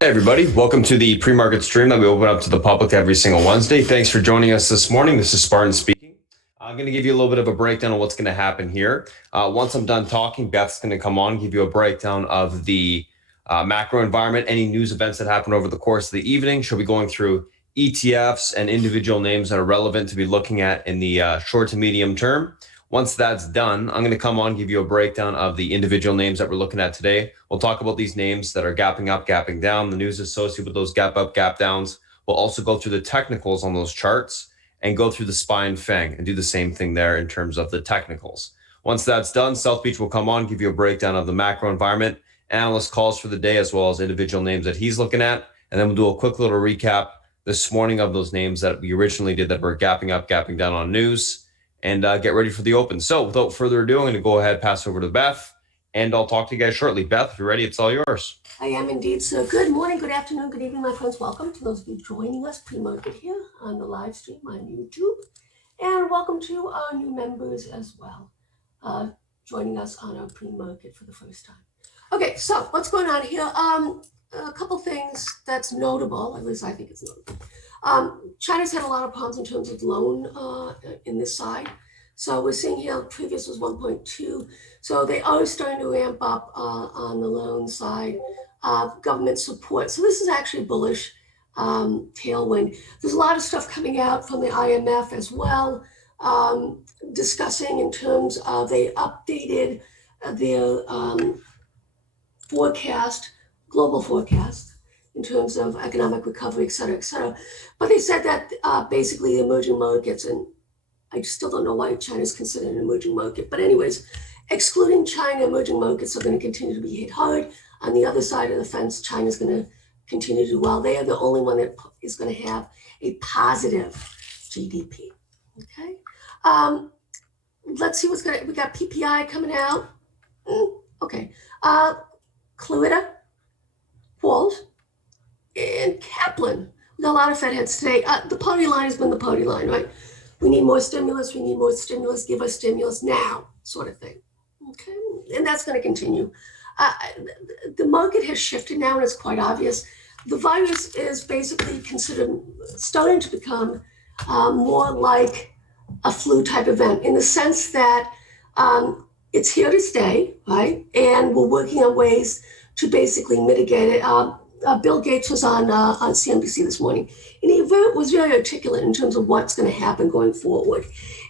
Hey everybody, welcome to the pre-market stream that we open up to the public every single Wednesday. Thanks for joining us this morning. This is Spartan speaking. I'm going to give you a little bit of a breakdown of what's going to happen here. Once I'm done talking, Beth's going to come on and give you a breakdown of the macro environment, any news events that happen over the course of the evening. She'll be going through ETFs and individual names that are relevant to be looking at in the short to medium term. Once that's done, I'm going to come on and give you a breakdown of the individual names that we're looking at today. We'll talk about these names that are gapping up, gapping down, the news associated with those gap up, gap downs. We'll also go through the technicals on those charts and go through the SPY and FANG and do the same thing there in terms of the technicals. Once that's done, South Beach will come on, give you a breakdown of the macro environment, analyst calls for the day, as well as individual names that he's looking at. And then we'll do a quick little recap this morning of those names that we originally did that were gapping up, gapping down on news, and get ready for the open. So without further ado, I'm going to go ahead, pass over to Beth, and I'll talk to you guys shortly. Beth, if you're ready, it's all yours. I am indeed. So good morning, good afternoon, good evening, my friends. Welcome to those of you joining us pre-market here on the live stream on YouTube. And welcome to our new members as well, joining us on our pre-market for the first time. Okay, so what's going on here? A couple things that's notable, at least I think it's notable. China's had a lot of problems in terms of loan in this side. So we're seeing here, previous was 1.2. So they are starting to ramp up on the loan side, government support. So this is actually bullish tailwind. There's a lot of stuff coming out from the IMF as well, discussing in terms of they updated their forecast, global forecast, in terms of economic recovery, et cetera, et cetera. But they said that basically the emerging markets, and I still don't know why China's considered an emerging market, but anyways, excluding China, emerging markets are going to continue to be hit hard. On the other side of the fence, China's going to continue to do well. They are the only one that is going to have a positive GDP. Okay. Let's see what's going to, we got PPI coming out. Okay. Cluida, Walt, and Kaplan. We got a lot of Fed heads today. The party line has been the party line, right? We need more stimulus. We need more stimulus. Give us stimulus now, sort of thing. Okay, and that's going to continue. The market has shifted now, and it's quite obvious. The virus is basically considered starting to become more like a flu type event in the sense that it's here to stay, right? And we're working on ways to basically mitigate it. Bill Gates was on CNBC this morning, and he was very articulate in terms of what's going to happen going forward.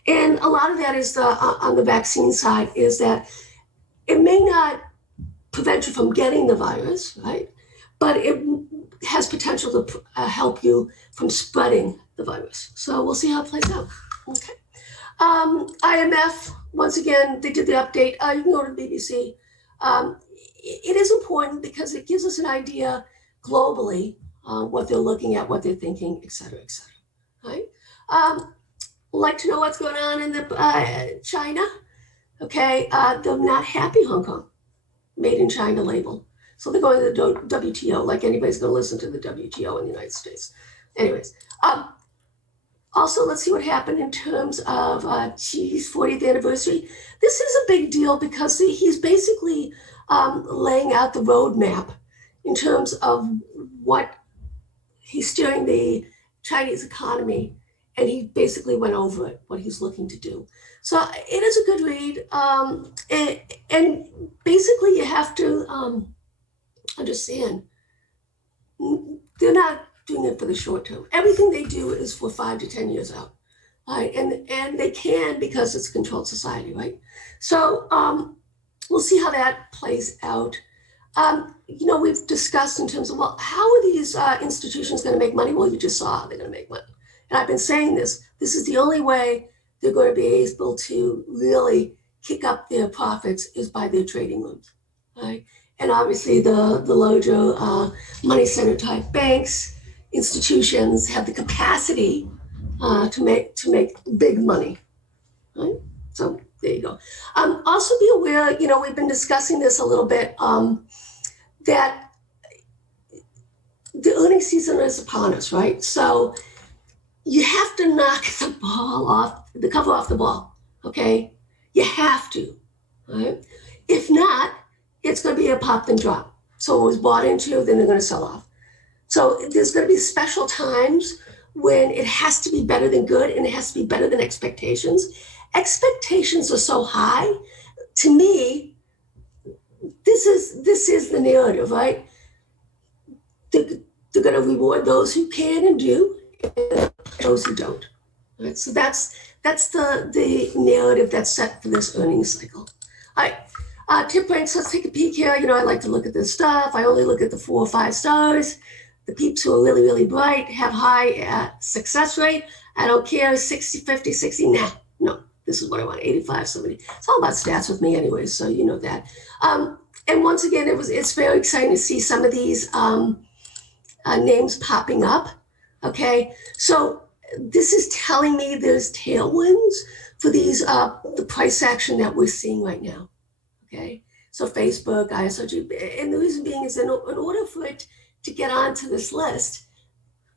And a lot of that is on the vaccine side is that it may not prevent you from getting the virus, right? But it has potential to help you from spreading the virus. So we'll see how it plays out. Okay. IMF, once again, they did the update. You can go to the BBC. It is important because it gives us an idea globally what they're looking at, what they're thinking, et cetera, right? Like to know what's going on in the China. Okay, they're not happy Hong Kong, made in China label. So they're going to the WTO, like anybody's going to listen to the WTO in the United States. Anyways, also, let's see what happened in terms of Xi's 40th anniversary. This is a big deal because he's basically laying out the roadmap in terms of what he's steering the Chinese economy, and he basically went over it, what he's looking to do. So it is a good read, and basically you have to understand they're not doing it for the short term. Everything they do is for 5 to 10 years out, right? And they can because it's a controlled society, right? So we'll see how that plays out. We've discussed in terms of, well, how are these institutions going to make money? Well, you just saw how they're going to make money. And I've been saying this is the only way they're going to be able to really kick up their profits is by their trading rooms, right? And obviously the larger money center type banks, institutions have the capacity to make big money, right? So there you go. Also be aware, we've been discussing this a little bit, that the earnings season is upon us, right? So you have to knock the cover off the ball, okay? You have to, right? If not, it's going to be a pop and drop. So it was bought into, then they're going to sell off. So there's going to be special times when it has to be better than good and it has to be better than expectations. Expectations are so high. To me, this is the narrative, right? They're going to reward those who can and do, and those who don't. Right? So that's the narrative that's set for this earnings cycle. All right, tip ranks. Let's take a peek here. I like to look at this stuff. I only look at the 4 or 5 stars. The peeps who are really, really bright have high success rate. I don't care, 60, 50, 60, nah, no. This is what I want, 85, 70. It's all about stats with me anyway, so you know that. And once again, it's very exciting to see some of these names popping up, okay? So this is telling me there's tailwinds for these, the price action that we're seeing right now, okay? So Facebook, ISRG, and the reason being is in order for it to get onto this list,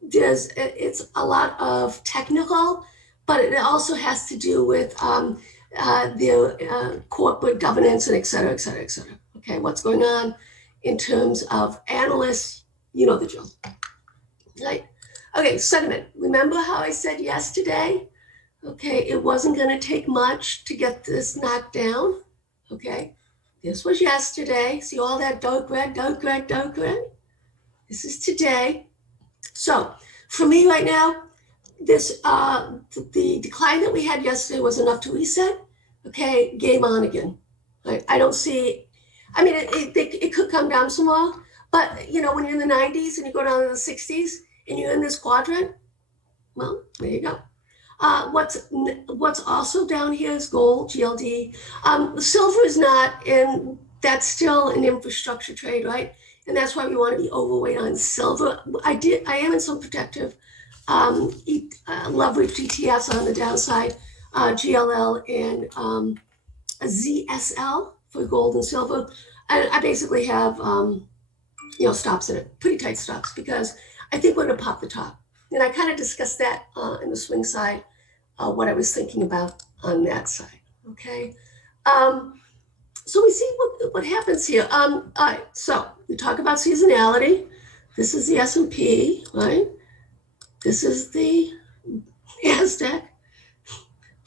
it's a lot of technical, but it also has to do with their corporate governance and et cetera, et cetera, et cetera. Okay, what's going on in terms of analysts, you know the drill, right? Okay, sentiment. Remember how I said yesterday? Okay, it wasn't going to take much to get this knocked down. Okay, this was yesterday. See all that dark red, dark red, dark red? This is today. So for me right now, this the decline that we had yesterday was enough to reset. Okay, game on again. Right? I don't see. I mean, it could come down some more, but when you're in the 90s and you go down to the 60s and you're in this quadrant, well, there you go. What's also down here is gold, GLD. Silver is not, and that's still an infrastructure trade, right? And that's why we want to be overweight on silver. I am in some protective leverage ETFs on the downside, GLL and ZSL for gold and silver. And I basically have stops in it, pretty tight stops, because I think we're going to pop the top. And I kind of discussed that in the swing side, what I was thinking about on that side. Okay. So we see what happens here. All right, so we talk about seasonality. This is the S&P, right? This is the Nasdaq.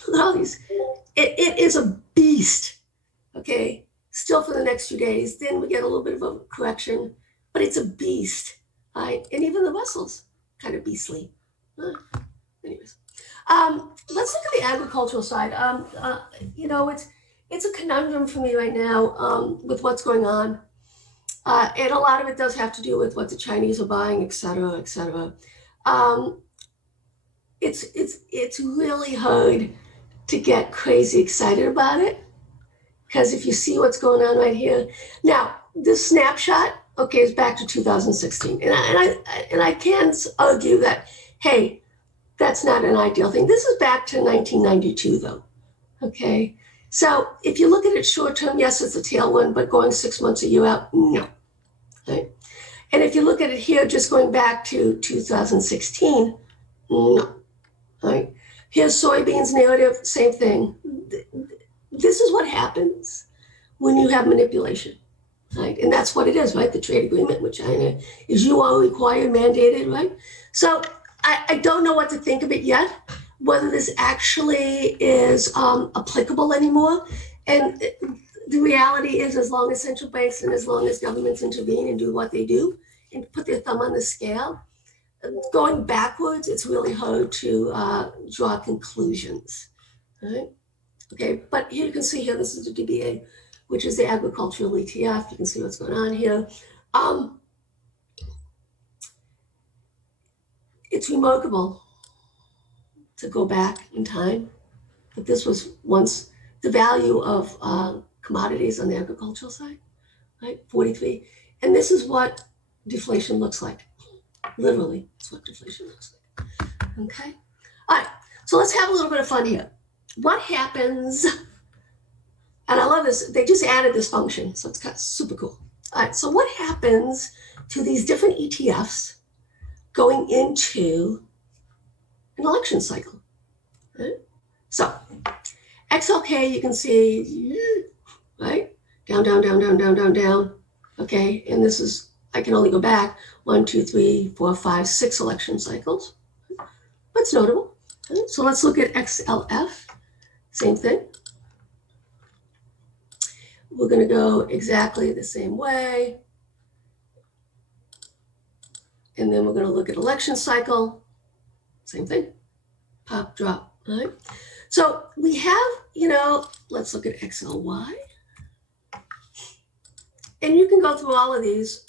Look at all these. It is a beast, okay? Still for the next few days. Then we get a little bit of a correction, but it's a beast, right? And even the Russell's kind of beastly. Anyways, let's look at the agricultural side. It's a conundrum for me right now with what's going on. And a lot of it does have to do with what the Chinese are buying, et cetera, et cetera. It's really hard to get crazy excited about it, because if you see what's going on right here. Now, this snapshot, okay, is back to 2016. And I can argue that, hey, that's not an ideal thing. This is back to 1992, though, okay? So if you look at it short term, yes, it's a tailwind, but going 6 months, a year out, no. Right? And if you look at it here, just going back to 2016, no. Right? Here's soybeans narrative, same thing. This is what happens when you have manipulation, right? And that's what it is, right? The trade agreement with China is you are required, mandated, right? So I don't know what to think of it yet, whether this actually is applicable anymore. And the reality is, as long as central banks and as long as governments intervene and do what they do and put their thumb on the scale, going backwards, it's really hard to draw conclusions, right? Okay, but here you can see here, this is the DBA, which is the agricultural ETF. You can see what's going on here. It's remarkable to go back in time, but this was once the value of commodities on the agricultural side, right? 43. And this is what deflation looks like. Literally, that's what deflation looks like. Okay? All right, so let's have a little bit of fun here. What happens, and I love this, they just added this function, so it's kind of super cool. All right, so what happens to these different ETFs going into an election cycle? Right? So XLK, you can see, right? Down, down, down, down, down, down, down. Okay, and this is I can only go back 1, 2, 3, 4, 5, 6 election cycles. That's notable. So let's look at XLF. Same thing. We're going to go exactly the same way. And then we're going to look at election cycle. Same thing. Pop, drop. All right. So we have, let's look at XLY. And you can go through all of these,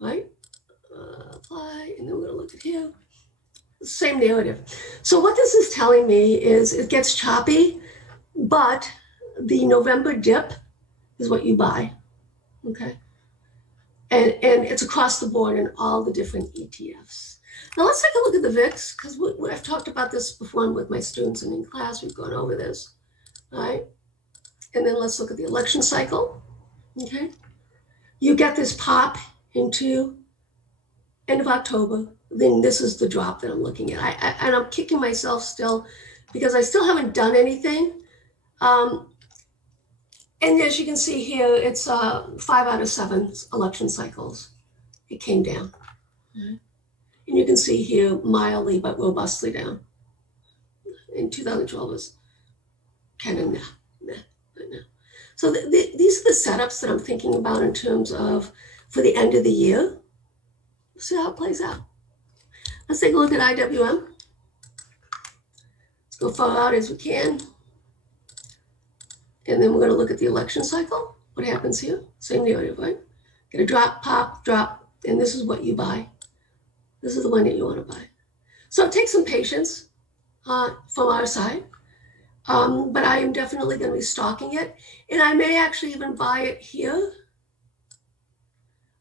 right? Apply, and then we're going to look at here. Same narrative. So what this is telling me is it gets choppy, but the November dip is what you buy, okay? And it's across the board in all the different ETFs. Now let's take a look at the VIX, because I've talked about this before with my students and in class. We've gone over this, all right? And then let's look at the election cycle, okay? You get this pop into end of October. Then this is the drop that I'm looking at. And I'm kicking myself still because I still haven't done anything. And as you can see here, it's 5 out of 7 election cycles. It came down. And you can see here mildly but robustly down. In 2012 was kind of nah. So these are the setups that I'm thinking about in terms of for the end of the year. See how it plays out. Let's take a look at IWM. Let's go far out as we can. And then we're going to look at the election cycle. What happens here? Same narrative, right? Get a drop, pop, drop, and this is what you buy. This is the one that you want to buy. So it takes some patience from our side. But I am definitely going to be stalking it. And I may actually even buy it here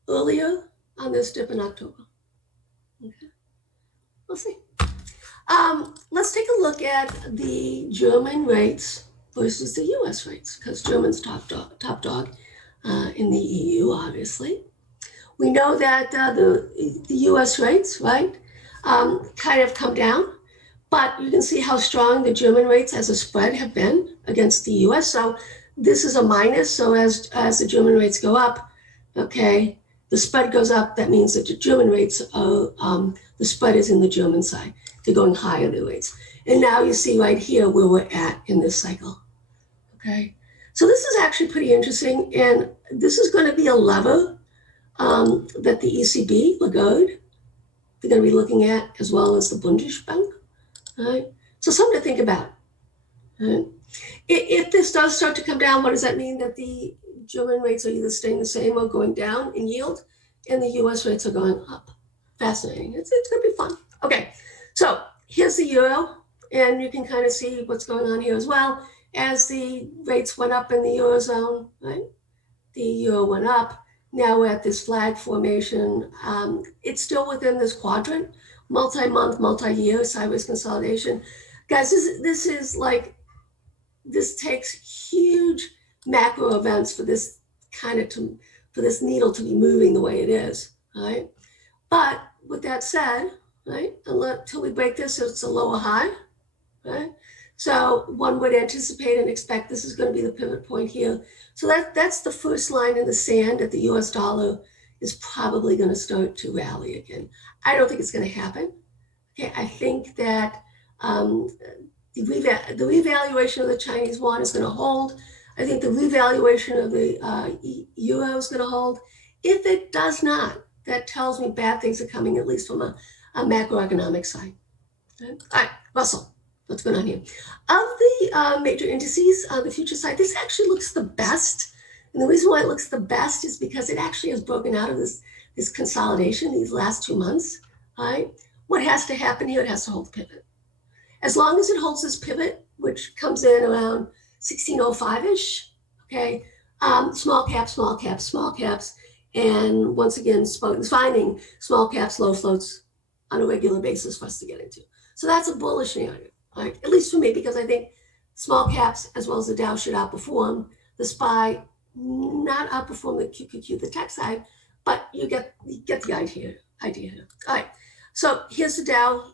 earlier on this dip in October. Okay, we'll see. Let's take a look at the German rates versus the US rates, because German's top dog in the EU, obviously. We know that the US rates, right, kind of come down. But you can see how strong the German rates as a spread have been against the US. So this is a minus. So as the German rates go up, okay, the spread goes up. That means that the German rates are, the spread is in the German side. They're going higher, the rates. And now you see right here where we're at in this cycle, okay? So this is actually pretty interesting. And this is going to be a lever that the ECB, Lagarde, they're going to be looking at, as well as the Bundesbank. Right. So something to think about. Right. If this does start to come down, what does that mean? That the German rates are either staying the same or going down in yield, and the US rates are going up. Fascinating. It's going to be fun. Okay, so here's the euro, and you can kind of see what's going on here as well. As the rates went up in the Eurozone, right? The euro went up. Now we're at this flag formation. It's still within this quadrant. Multi-month, multi-year sideways consolidation. Guys, this takes huge macro events for this for this needle to be moving the way it is, right? But with that said, right, until we break this, it's a lower high, right? So one would anticipate and expect this is going to be the pivot point here. So that's the first line in the sand that the US dollar is probably going to start to rally again. I don't think it's going to happen. Okay, I think that the revaluation of the Chinese yuan is going to hold. I think the revaluation of the euro is going to hold. If it does not, that tells me bad things are coming, at least from a macroeconomic side. Okay? All right, Russell, what's going on here? Of the major indices on the future side, this actually looks the best. And the reason why it looks the best is because it actually has broken out of this consolidation these last 2 months. All right. What has to happen here? It has to hold the pivot. As long as it holds this pivot, which comes in around 1605-ish, okay, small caps, and once again, finding small caps, low floats on a regular basis for us to get into. So that's a bullish narrative, all right, at least for me, because I think small caps as well as the Dow should outperform the SPY, not outperform the QQQ, the tech side, but you get the idea here. All right. So here's the Dow.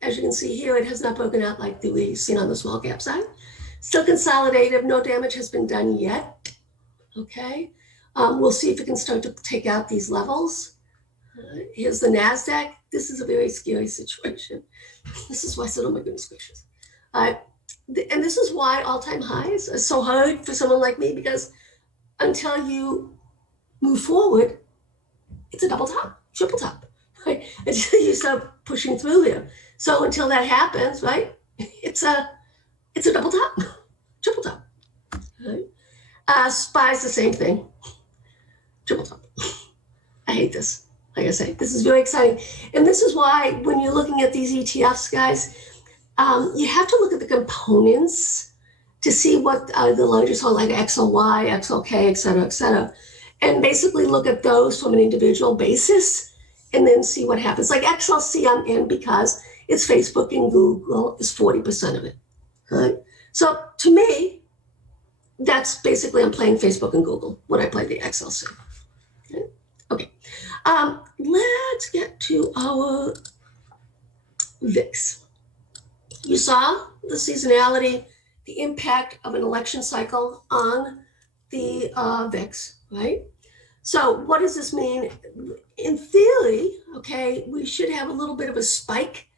As you can see here, it has not broken out like we've seen on the small cap side. Still consolidative. No damage has been done yet. Okay. We'll see if it can start to take out these levels. Here's the Nasdaq. This is a very scary situation. This is why I said, oh my goodness gracious. And this is why all-time highs are so hard for someone like me, because until you move forward, it's a double top, triple top, right? Until you start pushing through there. So until that happens, right, it's a double top, triple top. Right? SPY's the same thing, triple top. I hate this. Like I say, this is very exciting. And this is why when you're looking at these ETFs, guys, you have to look at the components to see what the largest are, like XLY, XLK, et cetera, and basically look at those from an individual basis and then see what happens. Like XLC, I'm in because it's Facebook and Google is 40% of it. Right? So to me, that's basically I'm playing Facebook and Google when I play the XLC. Okay, let's get to our VIX. You saw the seasonality, the impact of an election cycle on the VIX, right? So what does this mean? In theory, okay, we should have a little bit of a spike,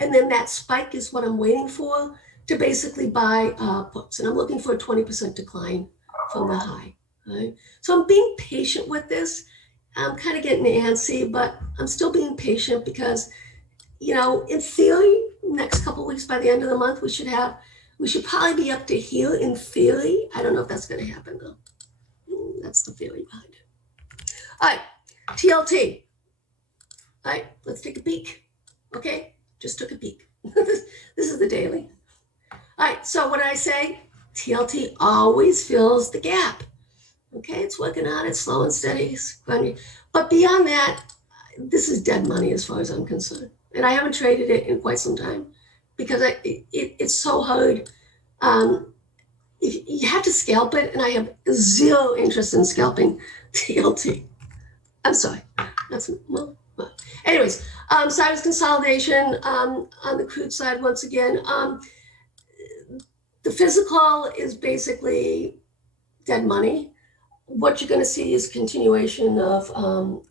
and then that spike is what I'm waiting for to basically buy puts. And I'm looking for a 20% decline from the high, right? So I'm being patient with this. I'm kind of getting antsy, but I'm still being patient because, you know, in theory, next couple of weeks by the end of the month, we should probably be up to here in theory. I don't know if that's going to happen though. That's the theory behind it. All right, TLT. All right, let's take a peek. Okay, just took a peek. This is the daily. All right, so what did I say? TLT always fills the gap. Okay, it's working on it, slow and steady. But beyond that, this is dead money as far as I'm concerned. And I haven't traded it in quite some time because it's so hard. You have to scalp it, and I have zero interest in scalping TLT. I'm sorry. Anyways, size consolidation on the crude side once again. The physical is basically dead money. What you're going to see is continuation of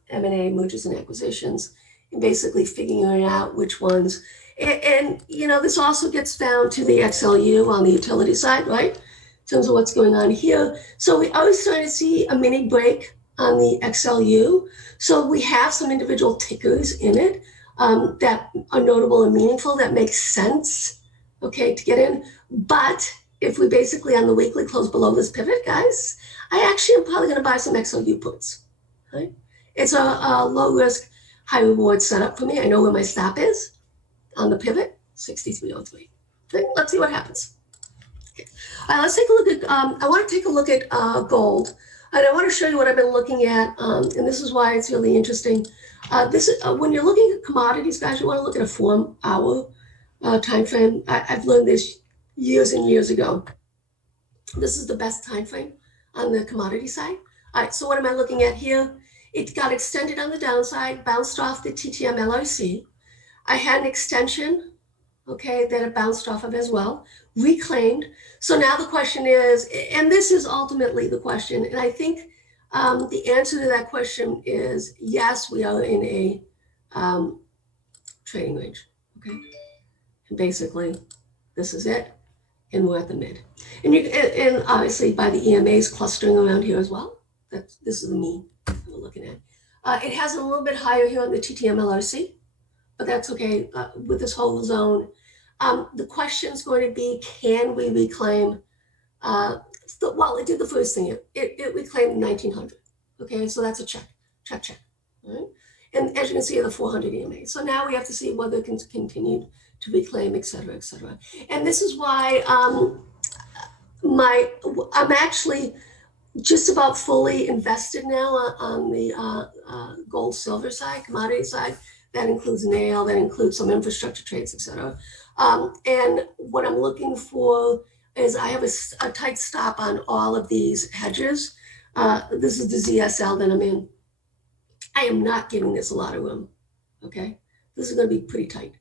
M&A, mergers and acquisitions, and basically figuring out which ones. And you know, this also gets down to the XLU on the utility side, right? In terms of what's going on here. So we are starting to see a mini break on the XLU. So we have some individual tickers in it that are notable and meaningful, that makes sense, okay, to get in. But if we basically on the weekly close below this pivot, guys, I actually am probably going to buy some XLU puts, right? It's a low risk, high reward setup for me. I know where my stop is on the pivot, 63.03. Okay, let's see what happens. Okay. All right, let's take a look at, I want to take a look at gold. And I want to show you what I've been looking at, and this is why it's really interesting. This is, when you're looking at commodities, guys, you want to look at a 4 hour time frame. I've learned this years and years ago. This is the best time frame on the commodity side. All right, so what am I looking at here? It got extended on the downside, bounced off the TTM LRC. I had an extension, okay, that it bounced off of as well, reclaimed. So now the question is, and this is ultimately the question, and I think the answer to that question is yes, we are in a trading range, okay? And basically, this is it, and we're at the mid. And obviously by the EMAs clustering around here as well. This is the mean we're looking at. It has a little bit higher here on the TTM LRC, but that's okay with this whole zone. The question is going to be, can we reclaim, well, it did the first thing, it reclaimed 1900. Okay, so that's a check. Right? And as you can see, the 400 EMA. So now we have to see whether it can continue to reclaim, et cetera, et cetera. And this is why I'm actually just about fully invested now on the gold silver side, commodity side. That includes nail, that includes some infrastructure trades, et cetera. And what I'm looking for is I have a tight stop on all of these hedges. This is the ZSL that I'm in. I am not giving this a lot of room, okay? This is gonna be pretty tight,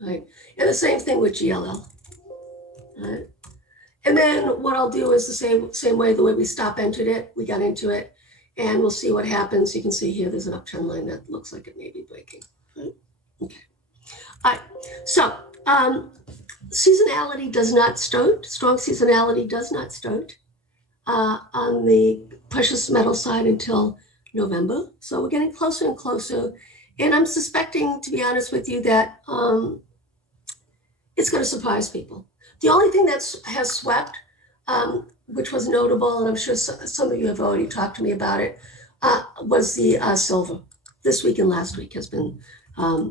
right? And the same thing with GLL, right? And then what I'll do is the same way, the way we stop entered it, we got into it. and we'll see what happens. You can see here there's an uptrend line that looks like it may be breaking. Right? Okay. All right. So seasonality does not start. Strong seasonality does not start on the precious metal side until November. So we're getting closer and closer. And I'm suspecting, to be honest with you, that it's going to surprise people. The only thing that has swept, which was notable, and I'm sure some of you have already talked to me about it, was the silver. This week and last week has been,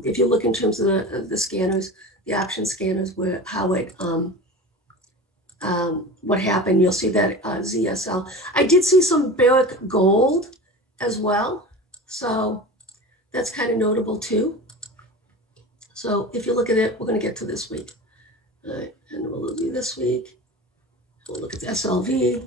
if you look in terms of the scanners, the option scanners, how it, what happened, you'll see that ZSL. I did see some Barrick gold as well. So that's kind of notable too. So if you look at it, we're going to get to this week. All right, and we'll do this week. We'll look at the SLV.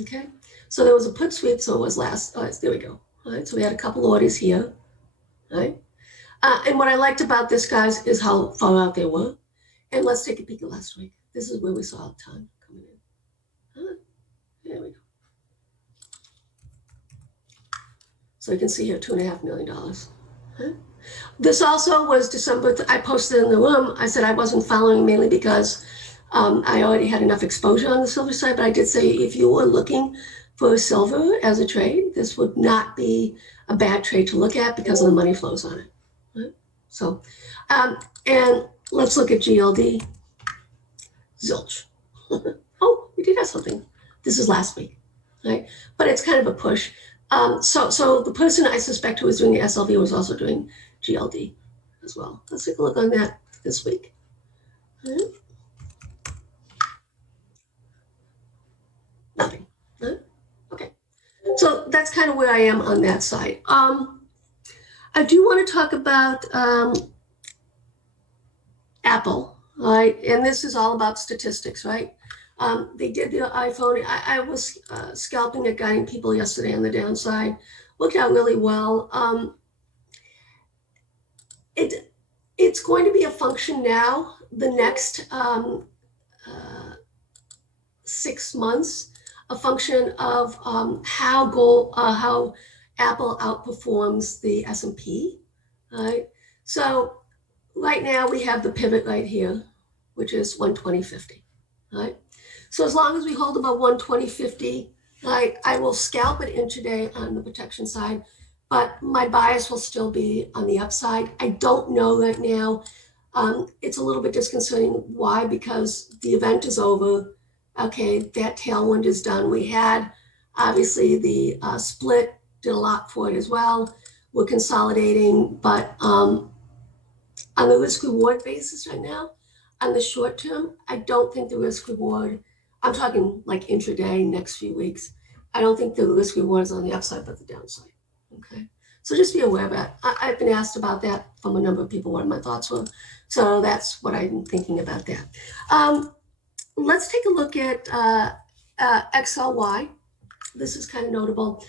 Okay, so there was a put sweep, so it was last, there we go. All right, so we had a couple orders here. All right, and what I liked about this, guys, is how far out they were. And let's take a peek at last week. This is where we saw the time coming in. All right, there we go. So you can see here, $2.5 million. Okay. This also was December. I posted in the room. I said I wasn't following mainly because I already had enough exposure on the silver side. But I did say if you were looking for silver as a trade, this would not be a bad trade to look at because of the money flows on it. Right? So, and let's look at GLD. Zilch. Oh, we did have something. This is last week, right? But it's kind of a push. So the person I suspect who was doing the SLV was also doing GLD as well. Let's take a look on that this week. Right. Nothing. Right. Okay. So that's kind of where I am on that side. I do want to talk about Apple, right? And this is all about statistics, right? They did the iPhone. I was scalping at guiding people yesterday on the downside. Worked out really well. It's going to be a function now, the next 6 months, a function of how Apple outperforms the S&P, right? So right now we have the pivot right here, which is 120.50, right? So as long as we hold above 120.50, right, I will scalp it intraday on the protection side, but my bias will still be on the upside. I don't know right now. It's a little bit disconcerting. Why? Because the event is over. Okay, that tailwind is done. We had, obviously, the split did a lot for it as well. We're consolidating, but on the risk-reward basis right now, on the short term, I don't think the risk-reward, I'm talking like intraday, next few weeks, I don't think the risk-reward is on the upside, but the downside. Okay, so just be aware of that. I've been asked about that from a number of people, what my thoughts were. So that's what I'm thinking about that. Let's take a look at XLY. This is kind of notable.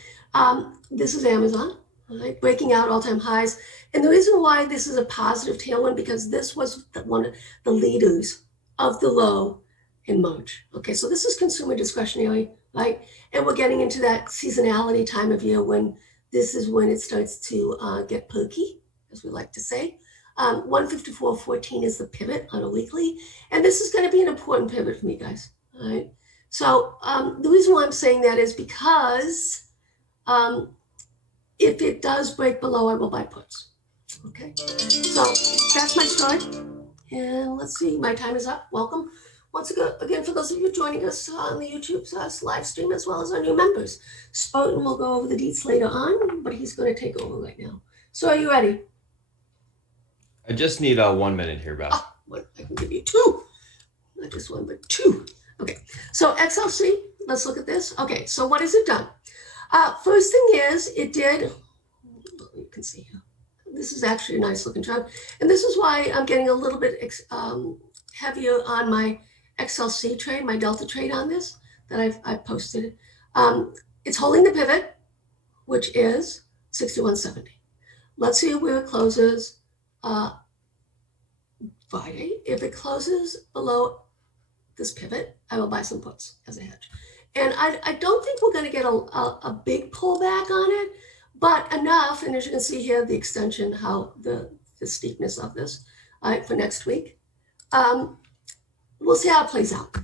This is Amazon, right? Breaking out all-time highs. And the reason why this is a positive tailwind, because this was one of the leaders of the low in March. Okay, so this is consumer discretionary, right? And we're getting into that seasonality time of year when this is when it starts to get perky, as we like to say. 154.14 is the pivot on a weekly. And this is going to be an important pivot for me, guys. All right. So the reason why I'm saying that is because if it does break below, I will buy puts. Okay. So that's my story. And let's see, my time is up. Welcome. Once again, for those of you joining us on the YouTube live stream, as well as our new members. Spartan will go over the deets later on, but he's going to take over right now. So are you ready? I just need 1 minute here, Beth. Oh, well, I can give you two. Not just one, but two. Okay, so XLC, let's look at this. Okay, so what has it done? First thing is, it did, you can see here, this is actually a nice looking chart. And this is why I'm getting a little bit heavier on my XLC trade, my Delta trade on this, that I've posted. It's holding the pivot, which is 61.70. Let's see where it closes Friday. If it closes below this pivot, I will buy some puts as a hedge. And I don't think we're going to get a big pullback on it, but enough. And as you can see here, the extension, how the steepness of this for next week. We'll see how it plays out.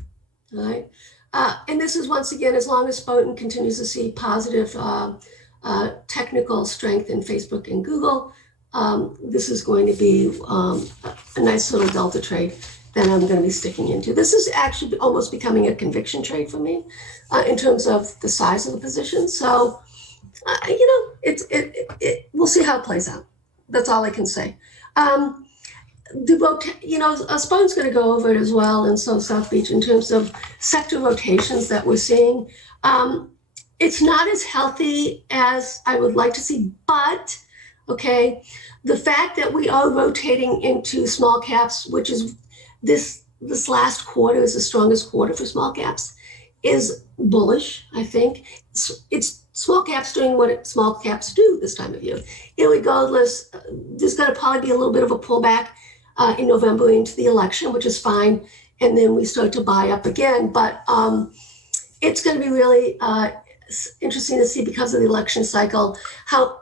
All right. And this is once again, as long as Spartan continues to see positive technical strength in Facebook and Google, this is going to be a nice little delta trade that I'm going to be sticking into. This is actually almost becoming a conviction trade for me in terms of the size of the position. So, we'll see how it plays out. That's all I can say. Spartan's going to go over it as well, and so South Beach, in terms of sector rotations that we're seeing. It's not as healthy as I would like to see, but okay, the fact that we are rotating into small caps, which is this last quarter is the strongest quarter for small caps, is bullish. I think it's small caps doing what small caps do this time of year. Irregardless, there's going to probably be a little bit of a pullback in November into the election, which is fine, and then we start to buy up again. But it's going to be really interesting to see, because of the election cycle, how,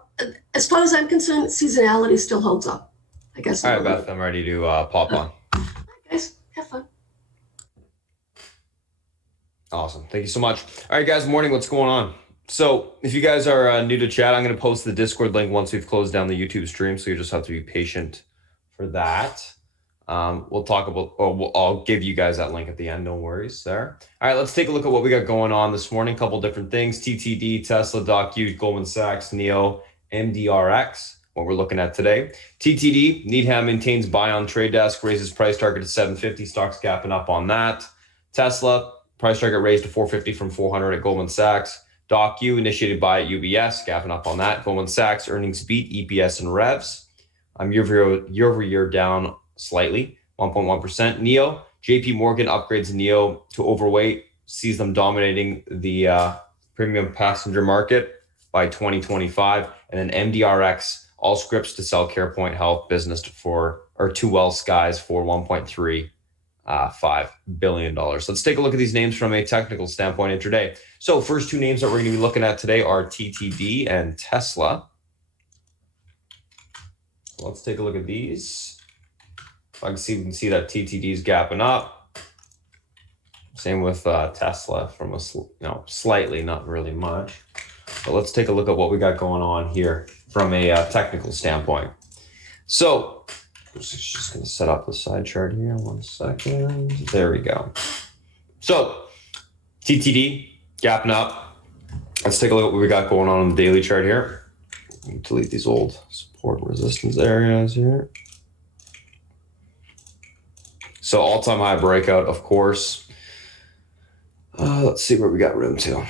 as far as I'm concerned, seasonality still holds up, I guess. All right, Beth, I'm ready to pop on. All right, guys, have fun. Awesome. Thank you so much. All right, guys, morning. What's going on? So if you guys are new to chat, I'm going to post the Discord link once we've closed down the YouTube stream. So you just have to be patient for that. We'll talk about, I'll give you guys that link at the end. No worries there. All right, let's take a look at what we got going on this morning. A couple different things: TTD, Tesla, Docu, Goldman Sachs, NEO, MDRX. What we're looking at today. TTD, Needham maintains buy on trade desk, raises price target to 750. Stocks gapping up on that. Tesla, price target raised to 450 from 400 at Goldman Sachs. Docu, initiated by at UBS, gapping up on that. Goldman Sachs, earnings beat, EPS and revs. Year over year down slightly, 1.1%. NEO, JP Morgan upgrades NEO to overweight, sees them dominating the premium passenger market by 2025. And then MDRX, all scripts to sell CarePoint Health business to Well Skies for $1.35 billion. Let's take a look at these names from a technical standpoint intraday. So first two names that we're going to be looking at today are TTD and Tesla. Let's take a look at these. We can see that TTD is gapping up. Same with Tesla from a slightly, not really much. But let's take a look at what we got going on here from a technical standpoint. So I'm just going to set up the side chart here. 1 second. There we go. So TTD gapping up. Let's take a look at what we got going on the daily chart here. Delete these old support resistance areas here. So all-time high breakout, of course. Let's see where we got room to.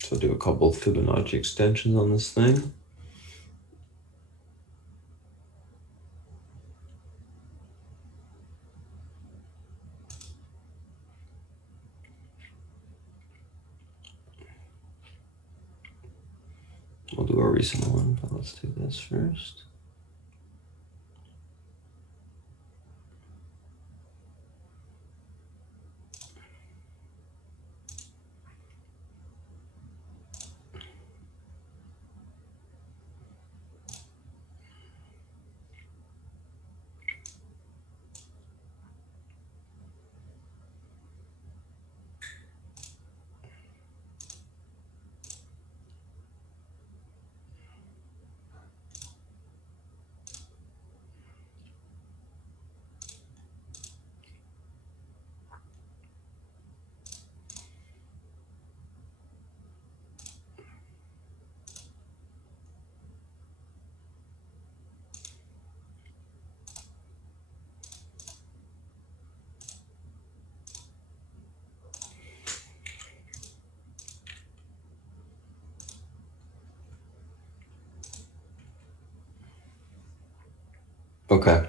So do a couple of Fibonacci extensions on this thing. We'll do a recent one, but let's do this first. Okay,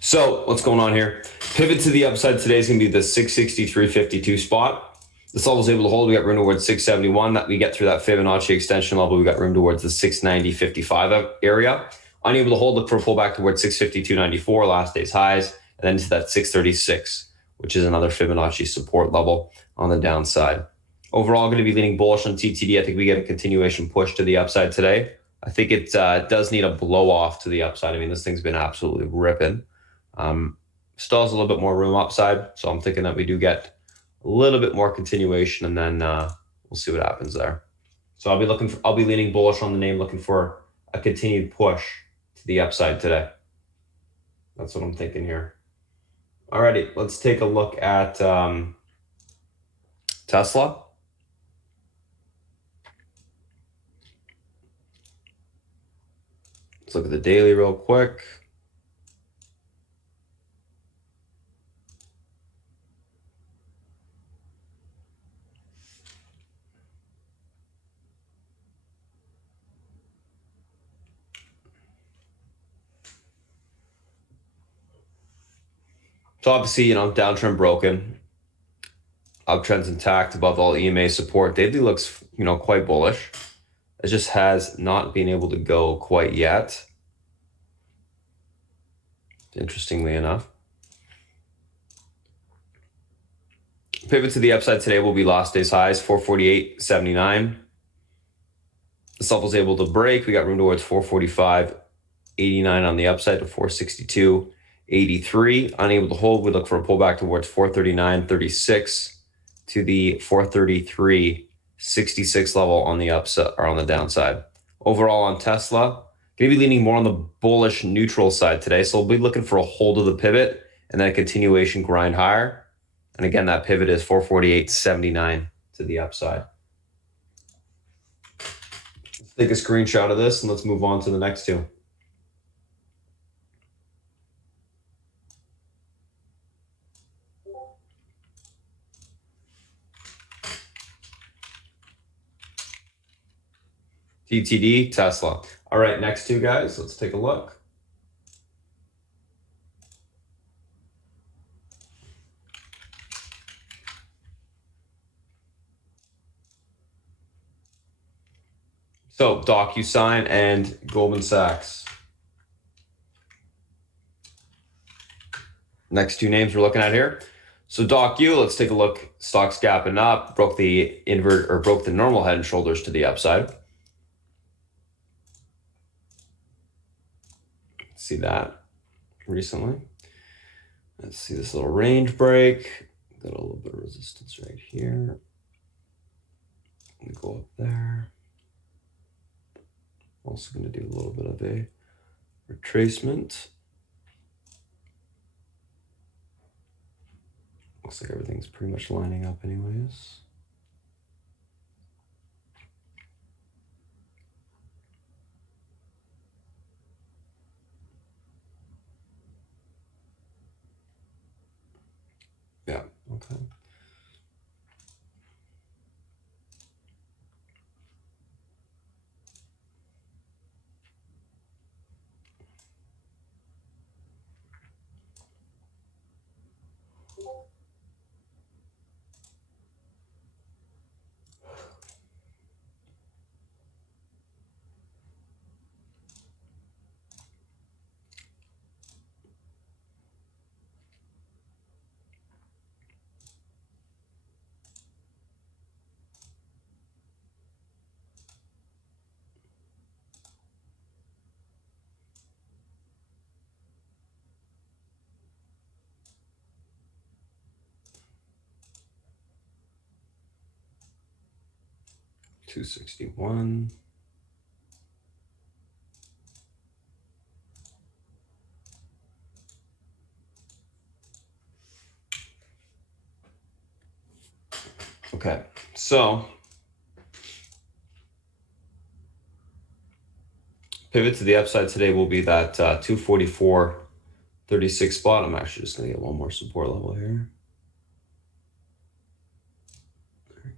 so what's going on here? Pivot to the upside today is going to be the 663.52 spot. This level is able to hold. We got room towards 671. That we get through that Fibonacci extension level. We got room towards the 690.55 area. Unable to hold, look for a pullback towards 652.94, last day's highs, and then to that 636, which is another Fibonacci support level on the downside. Overall, going to be leaning bullish on TTD. I think we get a continuation push to the upside today. I think it does need a blow off to the upside. I mean, this thing's been absolutely ripping. Still has a little bit more room upside, so I'm thinking that we do get a little bit more continuation, and then we'll see what happens there. So I'll be leaning bullish on the name, looking for a continued push to the upside today. That's what I'm thinking here. Alrighty, let's take a look at Tesla. Let's look at the daily real quick. So obviously, downtrend broken, uptrend's intact above all EMA support. Daily looks, quite bullish. It just has not been able to go quite yet, interestingly enough. Pivot to the upside today will be last day's highs, 448.79. This level is able to break. We got room towards 445.89 on the upside to 462.83. Unable to hold, we look for a pullback towards 439.36 to the 433.66 level on the upside or on the downside. Overall on Tesla, going to be leaning more on the bullish neutral side today. So we'll be looking for a hold of the pivot and then a continuation grind higher. And again, that pivot is 448.79 to the upside. Let's take a screenshot of this and let's move on to the next two. TTD, Tesla. All right, next two guys, let's take a look. So Docusign and Goldman Sachs. Next two names we're looking at here. So DocU, let's take a look. Stocks gapping up, broke the normal head and shoulders to the upside. See that recently. Let's see this little range break. Got a little bit of resistance right here. Go up there. Also going to do a little bit of a retracement. Looks like everything's pretty much lining up anyways. Yeah, okay. $261. Okay, so pivot to the upside today will be that 244.36 spot. I'm actually just going to get one more support level here. There we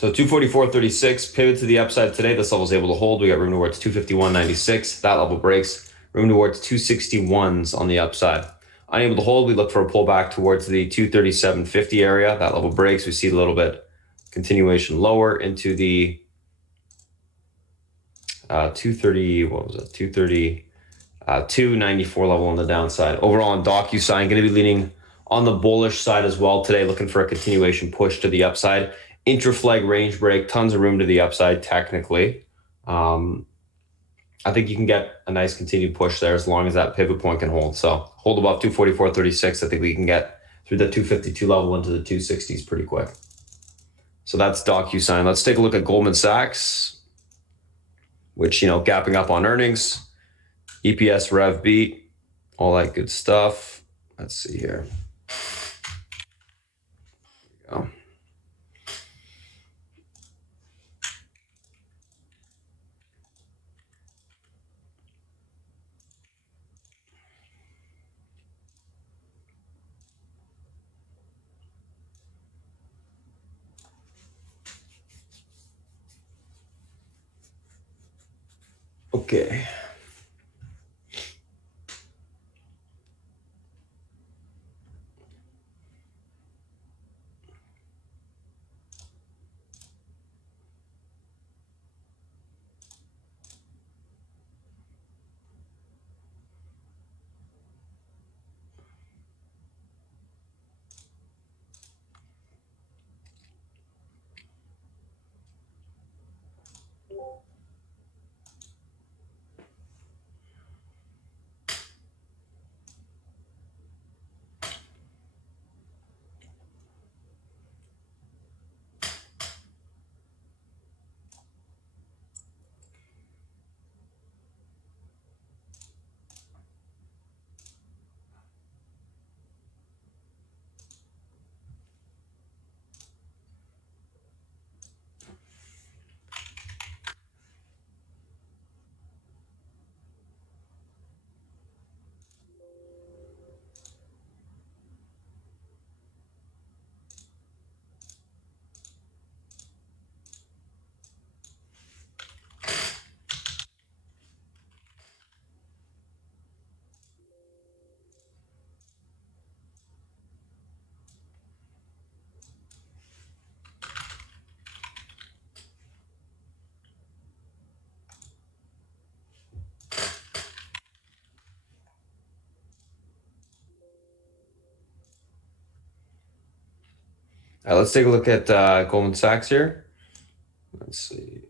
go. So 244.36, pivot to the upside today. This level is able to hold. We got room towards 251.96. That level breaks. Room towards 261s on the upside. Unable to hold, we look for a pullback towards the 237.50 area. That level breaks. We see a little bit continuation lower into the 230, what was it? 230, 294 level on the downside. Overall on Docusign, going to be leaning on the bullish side as well today, looking for a continuation push to the upside. Intra-flag range break, tons of room to the upside technically. I think you can get a nice continued push there as long as that pivot point can hold. So hold above 244.36. I think we can get through the 252 level into the 260s pretty quick. So that's Docusign. Let's take a look at Goldman Sachs, which, gapping up on earnings, EPS rev beat, all that good stuff. Let's see here. There we go. Okay. All right, let's take a look at Goldman Sachs here. Let's see.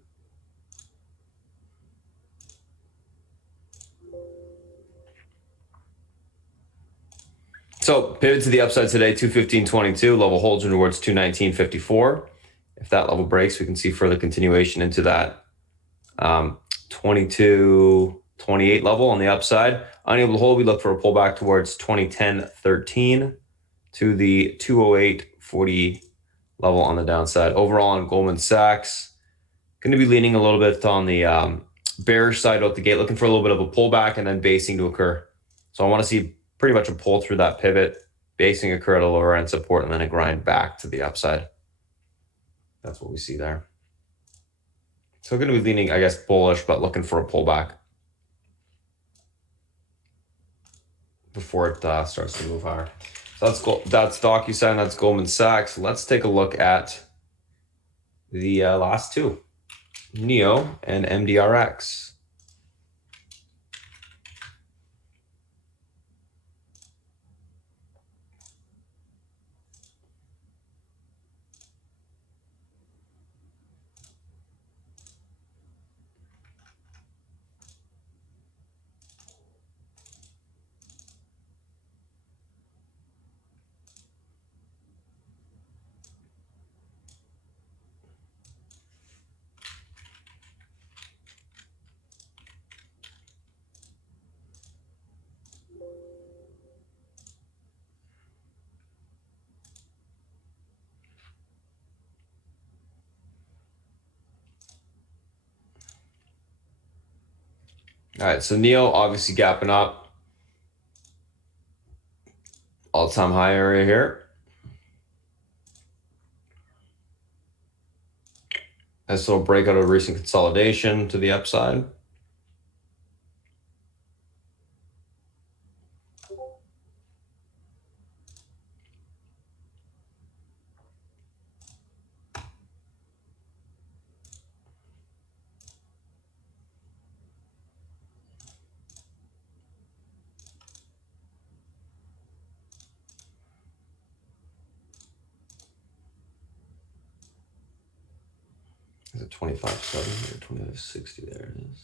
So pivot to the upside today, 215.22, level holds towards 219.54. If that level breaks, we can see further continuation into that 22.28 level on the upside. Unable to hold, we look for a pullback towards 2010.13 to the 208.40 level on the downside. Overall on Goldman Sachs, going to be leaning a little bit on the bearish side out the gate, looking for a little bit of a pullback and then basing to occur. So I want to see pretty much a pull through that pivot, basing occur at a lower end support, and then a grind back to the upside. That's what we see there. So going to be leaning, I guess, bullish, but looking for a pullback before it starts to move higher. So that's Docusign, that's Goldman Sachs. Let's take a look at the last two, NEO and MDRX. All right, so NEO obviously gapping up. All-time high area here. Nice little breakout of recent consolidation to the upside. Is it 25.70 or 25.60? There it is.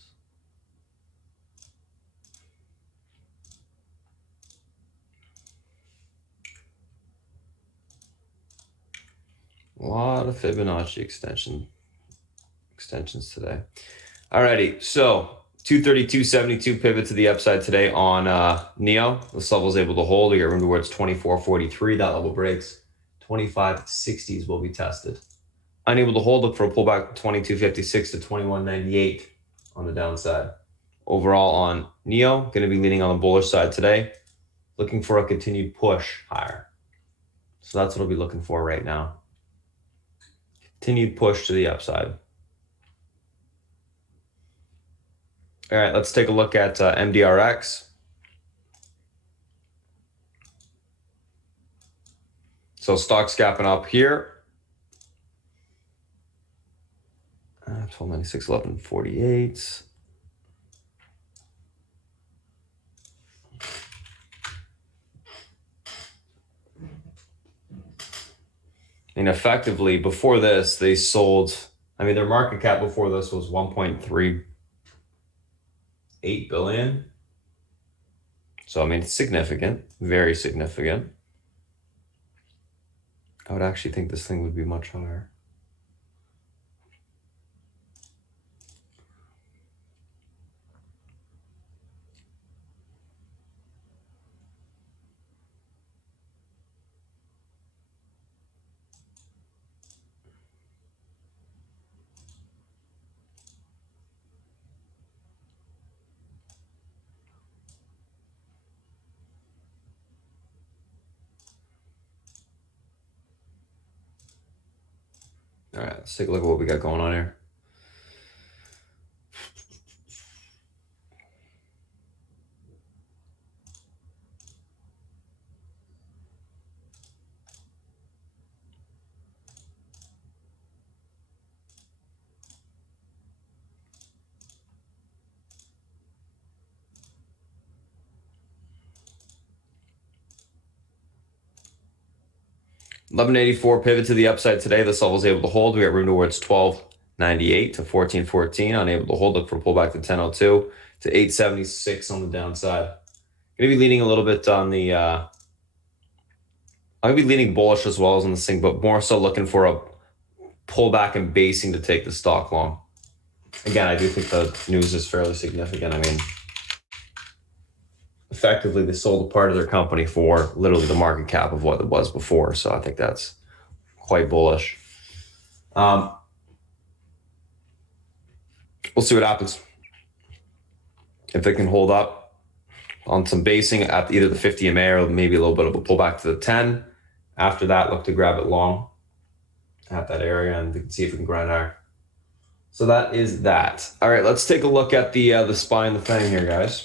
A lot of Fibonacci extensions today. Alrighty, so 232.72 pivot to the upside today on NEO. This level is able to hold. We got room towards 24.43. That level breaks. 25.60s will be tested. Unable to hold, look for a pullback from 22.56 to 21.98 on the downside. Overall on NEO, going to be leaning on the bullish side today, looking for a continued push higher. So that's what I'll be looking for right now. Continued push to the upside. All right, let's take a look at MDRX. So stocks gapping up here. 1296, 1148. And effectively, before this, they sold, their market cap before this was 1.38 billion. So, it's significant, very significant. I would actually think this thing would be much higher. All right, let's take a look at what we got going on here. $11.84 pivot to the upside today. This level is able to hold. We got room towards 12.98 to 14.14. Unable to hold. Look for a pullback to 10.02 to 8.76 on the downside. Going to be leaning a little bit on the. I'm going to be leaning bullish as well as on this thing, but more so looking for a pullback and basing to take the stock long. Again, I do think the news is fairly significant. Effectively, they sold a part of their company for literally the market cap of what it was before. So I think that's quite bullish. We'll see what happens. If they can hold up on some basing at either the 50 MA or maybe a little bit of a pullback to the 10. After that, look to grab it long at that area and we can see if we can grind higher. So that is that. All right, let's take a look at the SPY and the FANG here, guys.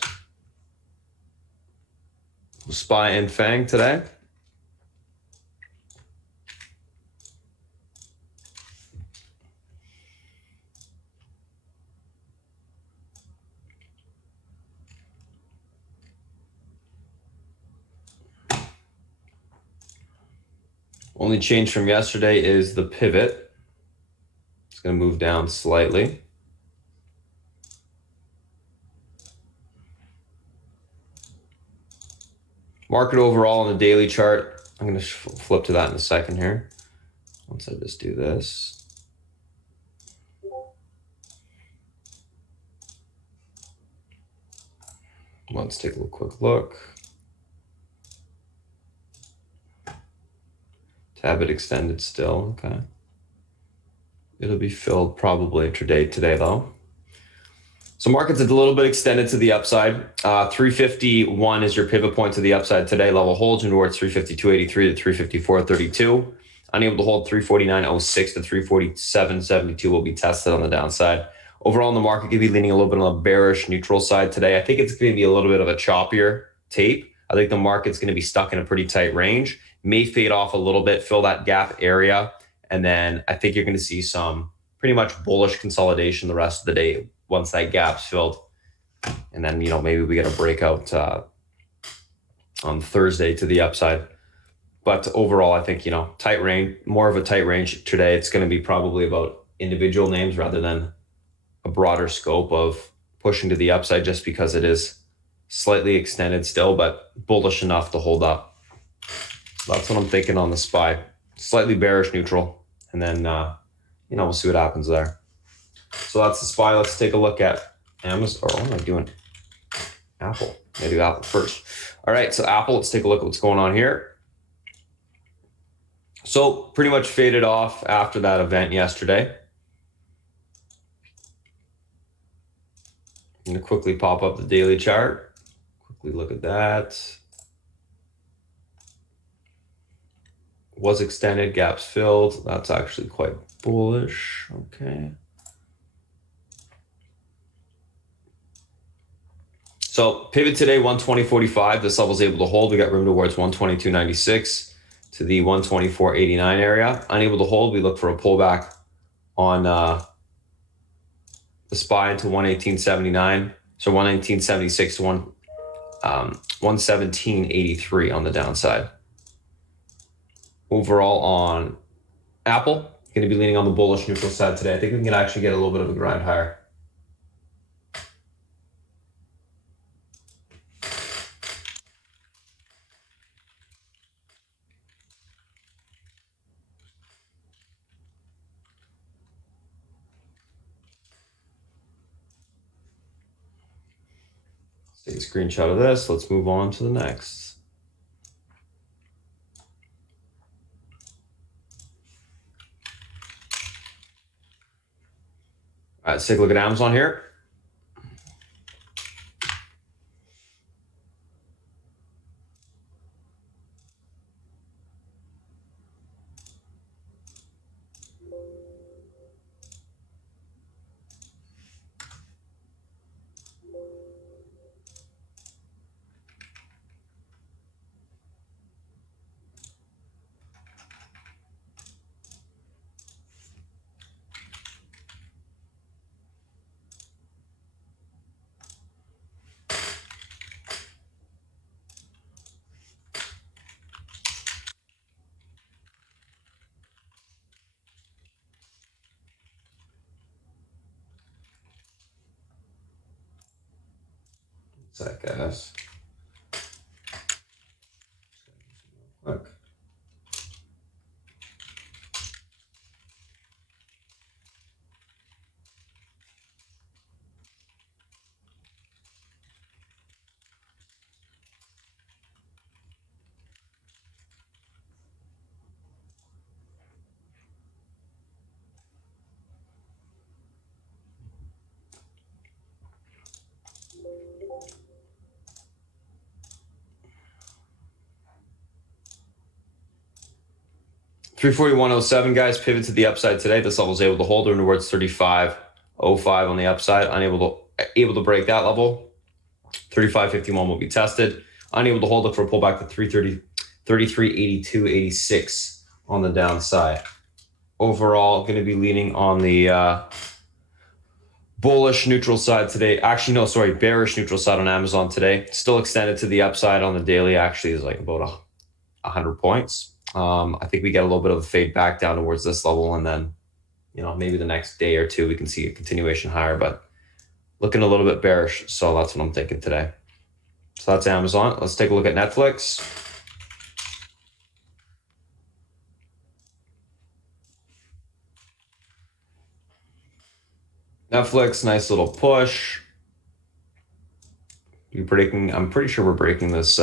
SPY and FANG today. Only change from yesterday is the pivot. It's going to move down slightly. Market overall on the daily chart. I'm going to flip to that in a second here. Once I just do this. Let's take a quick look. Tab it extended still. Okay. It'll be filled probably intraday today though. So market's a little bit extended to the upside. 351 is your pivot point to the upside today. Level holds towards 352.83 to 354.32. Unable to hold 349.06 to 347.72 will be tested on the downside. Overall, the market could be leaning a little bit on the bearish neutral side today. I think it's going to be a little bit of a choppier tape. I think the market's going to be stuck in a pretty tight range, may fade off a little bit, fill that gap area. And then I think you're going to see some pretty much bullish consolidation the rest of the day once that gap's filled. And then, maybe we get a breakout on Thursday to the upside. But overall, I think, tight range, more of a tight range today. It's going to be probably about individual names rather than a broader scope of pushing to the upside, just because it is slightly extended still, but bullish enough to hold up. So that's what I'm thinking on the SPY. Slightly bearish neutral. And then, we'll see what happens there. So that's the SPY. Let's take a look at Amazon. Or what am I doing? Apple. I do Apple first. All right, so Apple, let's take a look at what's going on here. So pretty much faded off after that event yesterday. I'm going to quickly pop up the daily chart. Quickly look at that. Was extended, gaps filled. That's actually quite bullish. Okay. So pivot today, 120.45. This level is able to hold. We got room towards 122.96 to the 124.89 area. Unable to hold. We look for a pullback on the SPY into 118.79. So 119.76 to 117.83 on the downside. Overall on Apple, going to be leaning on the bullish neutral side today. I think we can actually get a little bit of a grind higher. Take a screenshot of this. Let's move on to the next. All right, let's take a look at Amazon here. What's that, guys? Look. $341.07, guys. Pivot to the upside today. This level is able to hold towards 35.05 on the upside. Able to break that level. 35.51 will be tested. Unable to hold. Look for a pullback to 33.82.86 on the downside. Overall, going to be leaning on the bullish neutral side today. Actually, no, sorry, bearish neutral side on Amazon today. Still extended to the upside on the daily. Actually, is like about 100 points. I think we get a little bit of a fade back down towards this level, and then, maybe the next day or two we can see a continuation higher, but looking a little bit bearish. So that's what I'm thinking today. So that's Amazon. Let's take a look at Netflix. Netflix, nice little push. I'm pretty sure we're breaking this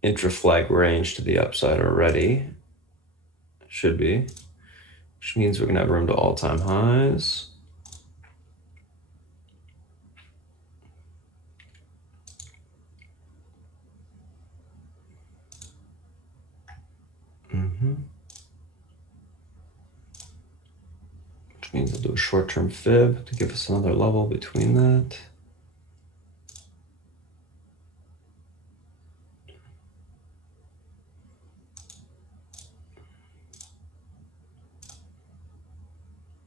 intra-flag range to the upside already. Should be. Which means we're going to have room to all-time highs. which means we'll do a short-term fib to give us another level between that.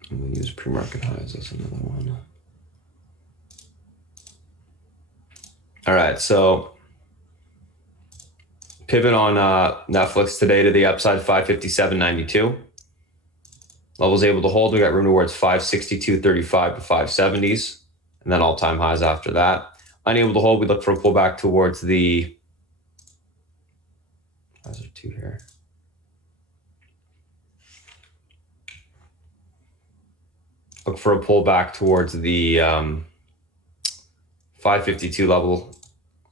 And we'll use pre-market highs as another one. All right, so pivot on Netflix today to the upside, 557.92. Levels able to hold. We got room towards 562.35 to 570s, and then all-time highs after that. Unable to hold, we look for a pullback towards the. Why is there two here? Look for a pullback towards the 552 level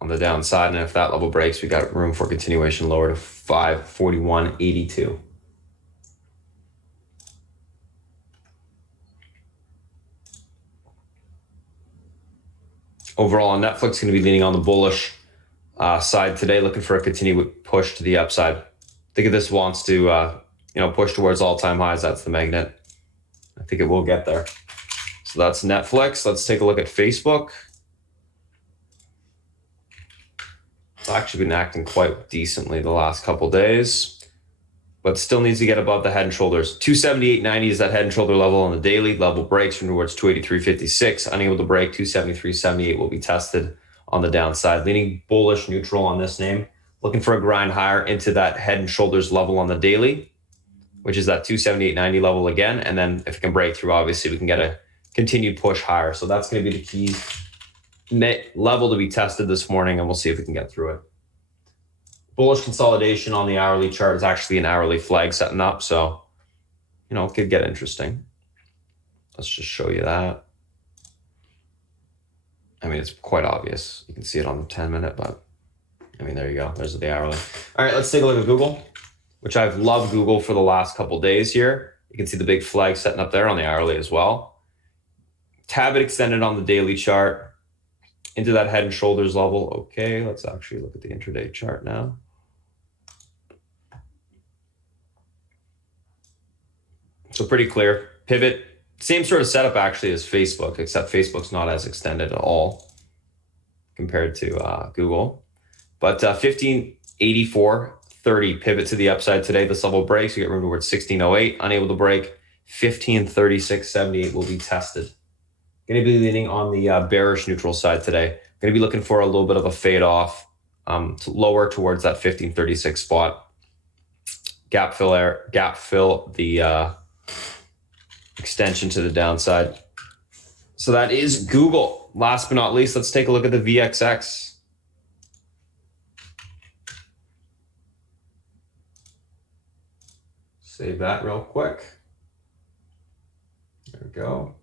on the downside, and if that level breaks, we got room for continuation lower to 541.82. Overall on Netflix, going to be leaning on the bullish side today, looking for a continued push to the upside. I think if this wants to push towards all-time highs, that's the magnet. I think it will get there. So that's Netflix. Let's take a look at Facebook. It's actually been acting quite decently the last couple days, but still needs to get above the head and shoulders. 278.90 is that head and shoulder level on the daily. Level breaks from towards 283.56. Unable to break, 273.78 will be tested on the downside. Leaning bullish neutral on this name. Looking for a grind higher into that head and shoulders level on the daily, which is that 278.90 level again. And then if it can break through, obviously we can get a continued push higher. So that's going to be the key level to be tested this morning, and we'll see if we can get through it. Bullish consolidation on the hourly chart is actually an hourly flag setting up, so it could get interesting. Let's just show you that. I mean, it's quite obvious. You can see it on the 10-minute, but there you go. There's the hourly. All right, let's take a look at Google, which I've loved Google for the last couple days here. You can see the big flag setting up there on the hourly as well. Tab it extended on the daily chart into that head and shoulders level. Okay, let's actually look at the intraday chart now. So pretty clear. Pivot, same sort of setup actually as Facebook, except Facebook's not as extended at all compared to Google. But 1584.30 pivot to the upside today. This level breaks. We get room towards 1608. Unable to break, 1536.78 will be tested. Going to be leaning on the bearish neutral side today. Going to be looking for a little bit of a fade off to lower towards that 1536 spot. Gap fill the extension to the downside. So that is Google. Last but not least, let's take a look at the VXX. Save that real quick. There we go.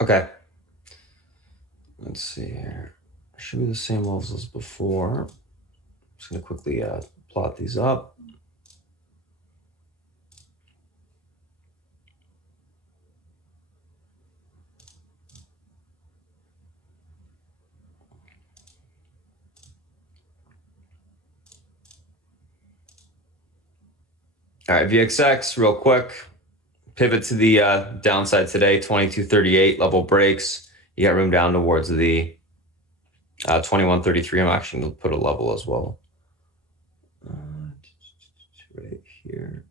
Okay. Let's see here. Should be the same levels as before. Just going to quickly plot these up. All right, VXX, real quick. Pivot to the downside today, 2238 level breaks. You got room down towards the 2133. I'm actually going to put a level as well. Right here.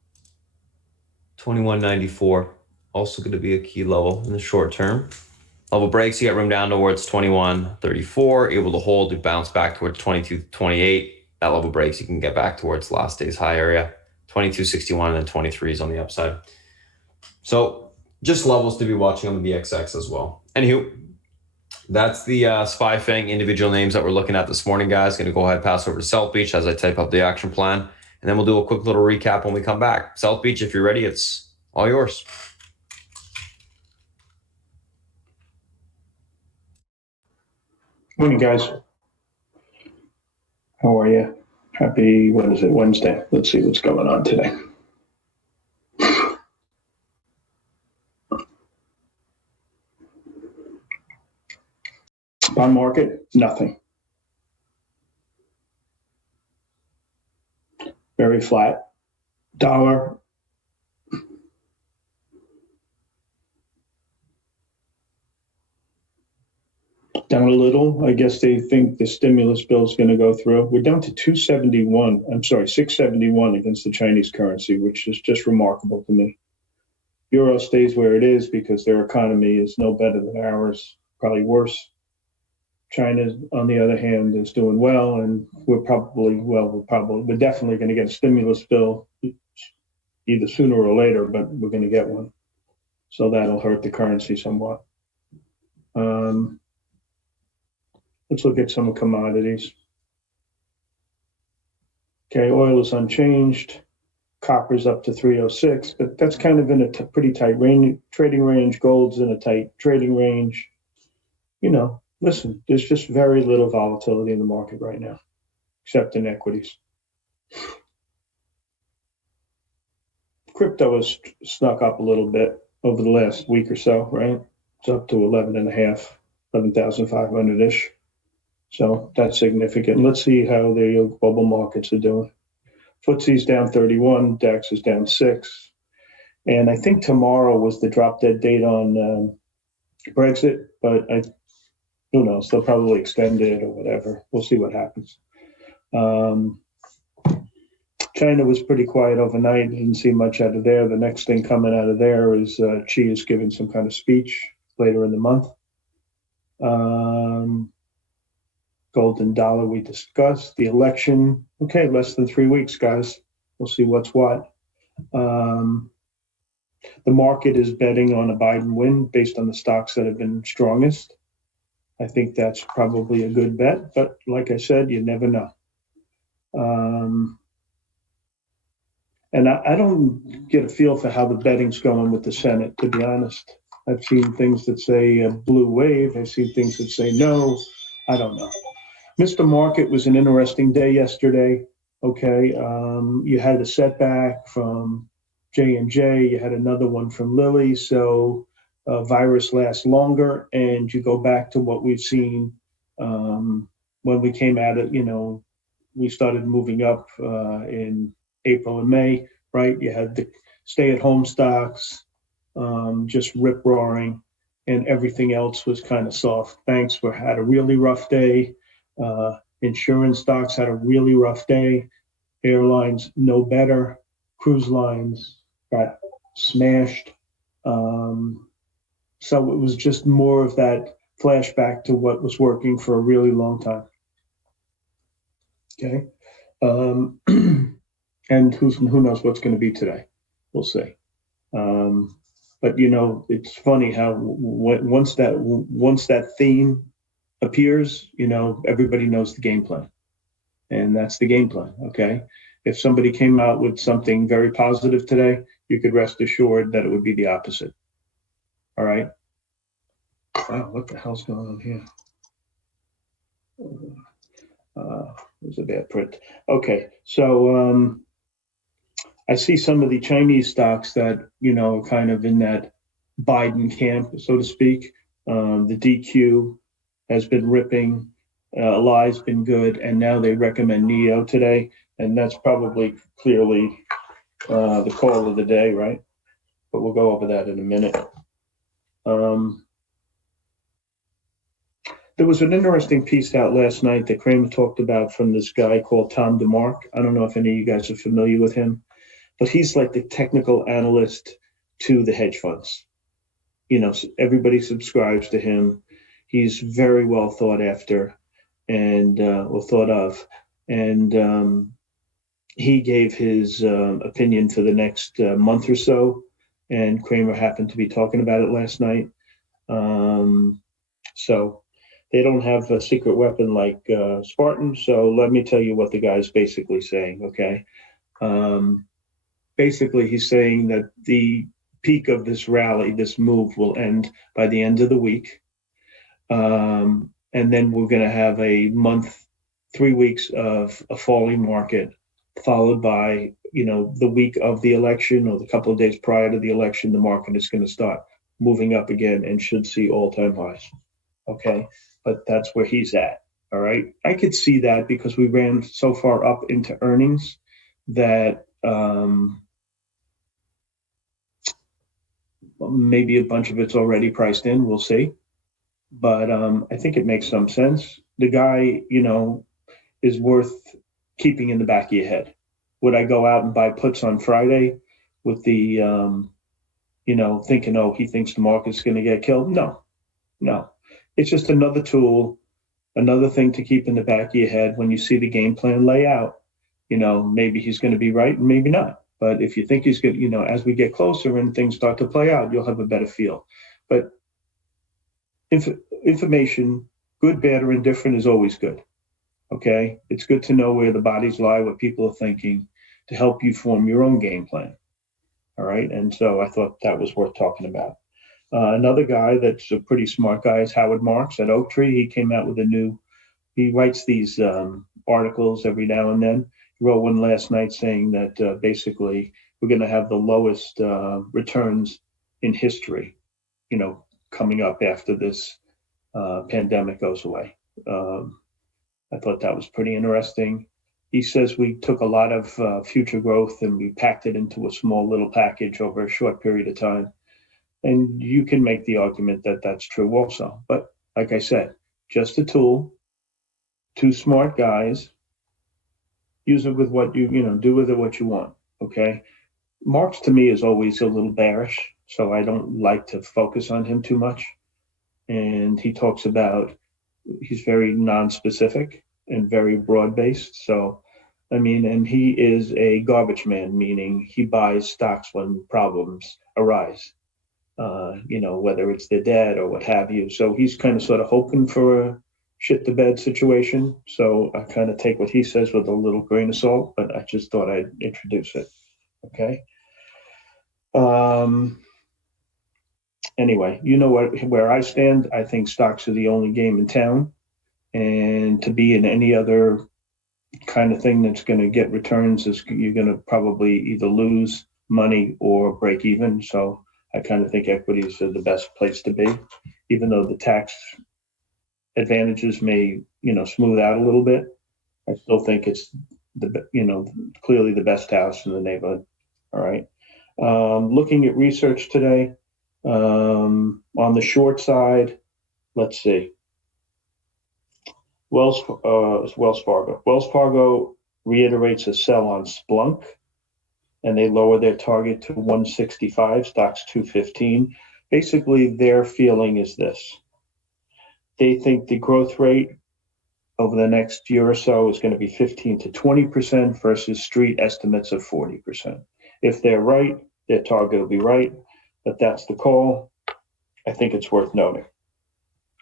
21.94, also going to be a key level in the short term. Level breaks, you got room down towards 21.34, able to hold to bounce back towards 22.28. That level breaks, you can get back towards last day's high area, 22.61, and then 23 is on the upside. So just levels to be watching on the VXX as well. Anywho, that's the SPY FANG individual names that we're looking at this morning, guys. Going to go ahead, pass over to South Beach as I type up the action plan, and then we'll do a quick little recap when we come back. South Beach, if you're ready, it's all yours. Morning, guys. How are you? Happy, what is it, Wednesday? Let's see what's going on today. Bond market, nothing. Very flat. Dollar, down a little. I guess they think the stimulus bill is going to go through. We're down to 271. I'm sorry, 671 against the Chinese currency, which is just remarkable to me. Euro stays where it is because their economy is no better than ours, probably worse. China, on the other hand, is doing well, and we're definitely going to get a stimulus bill either sooner or later, but we're going to get one. So that'll hurt the currency somewhat. Let's look at some commodities. Okay, oil is unchanged. Copper's up to 306, but that's kind of in a pretty tight trading range. Gold's in a tight trading range. You know, listen, there's just very little volatility in the market right now, except in equities. Crypto has snuck up a little bit over the last week or so, right? It's up to 11,500-ish. So that's significant. Let's see how the global markets are doing. FTSE's down 31, DAX is down 6. And I think tomorrow was the drop dead date on Brexit, but who knows? They'll probably extend it or whatever. We'll see what happens. China was pretty quiet overnight. Didn't see much out of there. The next thing coming out of there is Xi is giving some kind of speech later in the month. Gold and dollar we discussed. The election, okay, less than 3 weeks, guys. We'll see what's what. The market is betting on a Biden win based on the stocks that have been strongest. I think that's probably a good bet, but like I said, you never know. And I don't get a feel for how the betting's going with the Senate, to be honest. I've seen things that say a blue wave. I've seen things that say no. I don't know. Mr. Market was an interesting day yesterday. Okay, you had a setback from J&J. You had another one from Lilly. So virus lasts longer, and you go back to what we've seen when we came at it. You know, we started moving up in April and May, right? You had the stay-at-home stocks just rip-roaring, and everything else was kind of soft. Banks had a really rough day. Insurance stocks had a really rough day. Airlines, no better. Cruise lines got smashed. So it was just more of that flashback to what was working for a really long time. Okay. And who knows what's going to be today? We'll see. But you know, it's funny how once that theme appears, you know, everybody knows the game plan, and that's the game plan. Okay. If somebody came out with something very positive today, you could rest assured that it would be the opposite. All right. Wow, what the hell's going on here? There's a bad print. Okay, so I see some of the Chinese stocks that, you know, are kind of in that Biden camp, so to speak. The DQ has been ripping, Lie's been good, and now they recommend NEO today, and that's probably clearly the call of the day, right? But we'll go over that in a minute. There was an interesting piece out last night that Kramer talked about from this guy called Tom DeMark. I don't know if any of you guys are familiar with him. but he's like the technical analyst to the hedge funds. Everybody subscribes to him. He's very well thought after and or thought of. And he gave his opinion for the next month or so. And Kramer happened to be talking about it last night. So they don't have a secret weapon like Spartan. So let me tell you what the guy's basically saying, okay? Basically, he's saying that the peak of this rally, this move, will end by the end of the week. And then we're going to have a month, 3 weeks of a falling market, followed by, the week of the election or the couple of days prior to the election, the market is going to start moving up again and should see all-time highs. Okay, but that's where he's at. All right, I could see that because we ran so far up into earnings that maybe a bunch of it's already priced in. We'll see, but I think it makes some sense. The guy, is worth keeping in the back of your head. Would I go out and buy puts on Friday with the, thinking, oh, he thinks the market's going to get killed? No. It's just another tool, another thing to keep in the back of your head when you see the game plan lay out. Maybe he's going to be right and maybe not. But if you think he's good, as we get closer and things start to play out, you'll have a better feel. But information, good, bad, or indifferent, is always good. Okay? It's good to know where the bodies lie, what people are thinking, to help you form your own game plan. All right? And so I thought that was worth talking about. Another guy that's a pretty smart guy is Howard Marks at Oaktree. He came out with he writes these articles every now and then. He wrote one last night saying that basically we're going to have the lowest returns in history, coming up after this pandemic goes away. I thought that was pretty interesting. He says we took a lot of future growth and we packed it into a small little package over a short period of time. And you can make the argument that that's true also. But like I said, just a tool, two smart guys, use it with what do with it what you want, okay? Marx to me is always a little bearish, so I don't like to focus on him too much. And he talks about, he's very non-specific and very broad-based. So, and he is a garbage man, meaning he buys stocks when problems arise. Whether it's their debt or what have you. So he's kind of sort of hoping for a shit the bed situation. So I kind of take what he says with a little grain of salt, but I just thought I'd introduce it. Okay. Anyway, where I stand. I think stocks are the only game in town, and to be in any other kind of thing that's going to get returns is you're going to probably either lose money or break even. So I kind of think equities are the best place to be, even though the tax advantages may, smooth out a little bit. I still think it's clearly the best house in the neighborhood. All right. Looking at research today, on the short side, let's see. Wells Fargo. Wells Fargo reiterates a sell on Splunk, and they lower their target to 165, stocks 215. Basically, their feeling is this. They think the growth rate over the next year or so is going to be 15 to 20% versus street estimates of 40%. If they're right, their target will be right, but that's the call. I think it's worth noting.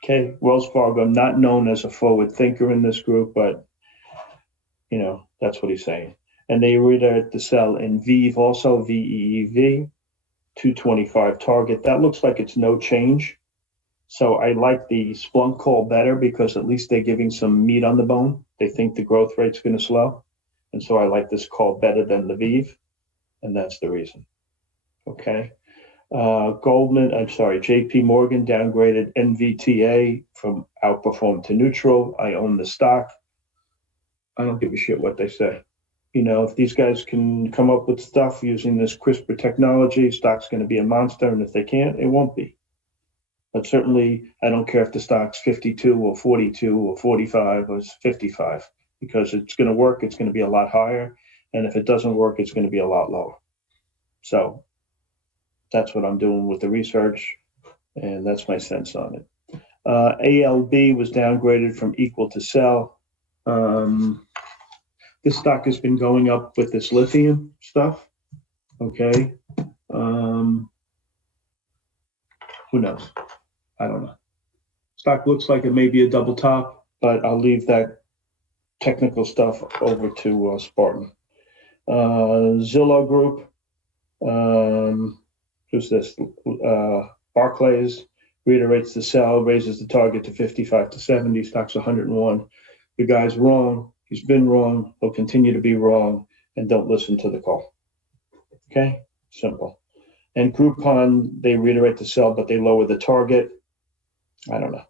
Okay, Wells Fargo, not known as a forward thinker in this group, but, that's what he's saying. And they reiterate the sell in VEEV, also VEEV, 225 target. That looks like it's no change. So I like the Splunk call better because at least they're giving some meat on the bone. They think the growth rate's going to slow. And so I like this call better than the VEEV. And that's the reason. Okay. JP Morgan downgraded Nvta from outperform to neutral. I own the stock. I don't give a shit what they say. If these guys can come up with stuff using this CRISPR technology, stock's going to be a monster. And if they can't, it won't be. But certainly, I don't care if the stock's 52 or 42 or 45 or 55, because it's going to work. It's going to be a lot higher. And if it doesn't work, it's going to be a lot lower. So that's what I'm doing with the research, and that's my sense on it. ALB was downgraded from equal to sell. This stock has been going up with this lithium stuff. Okay. Who knows? I don't know. Stock looks like it may be a double top, but I'll leave that technical stuff over to Spartan. Zillow Group. Who's this? Barclays reiterates the sell, raises the target to 55 to 70, stock's 101. The guy's wrong. He's been wrong. He'll continue to be wrong, and don't listen to the call. Okay, simple. And Groupon, they reiterate the sell, but they lower the target. I don't know.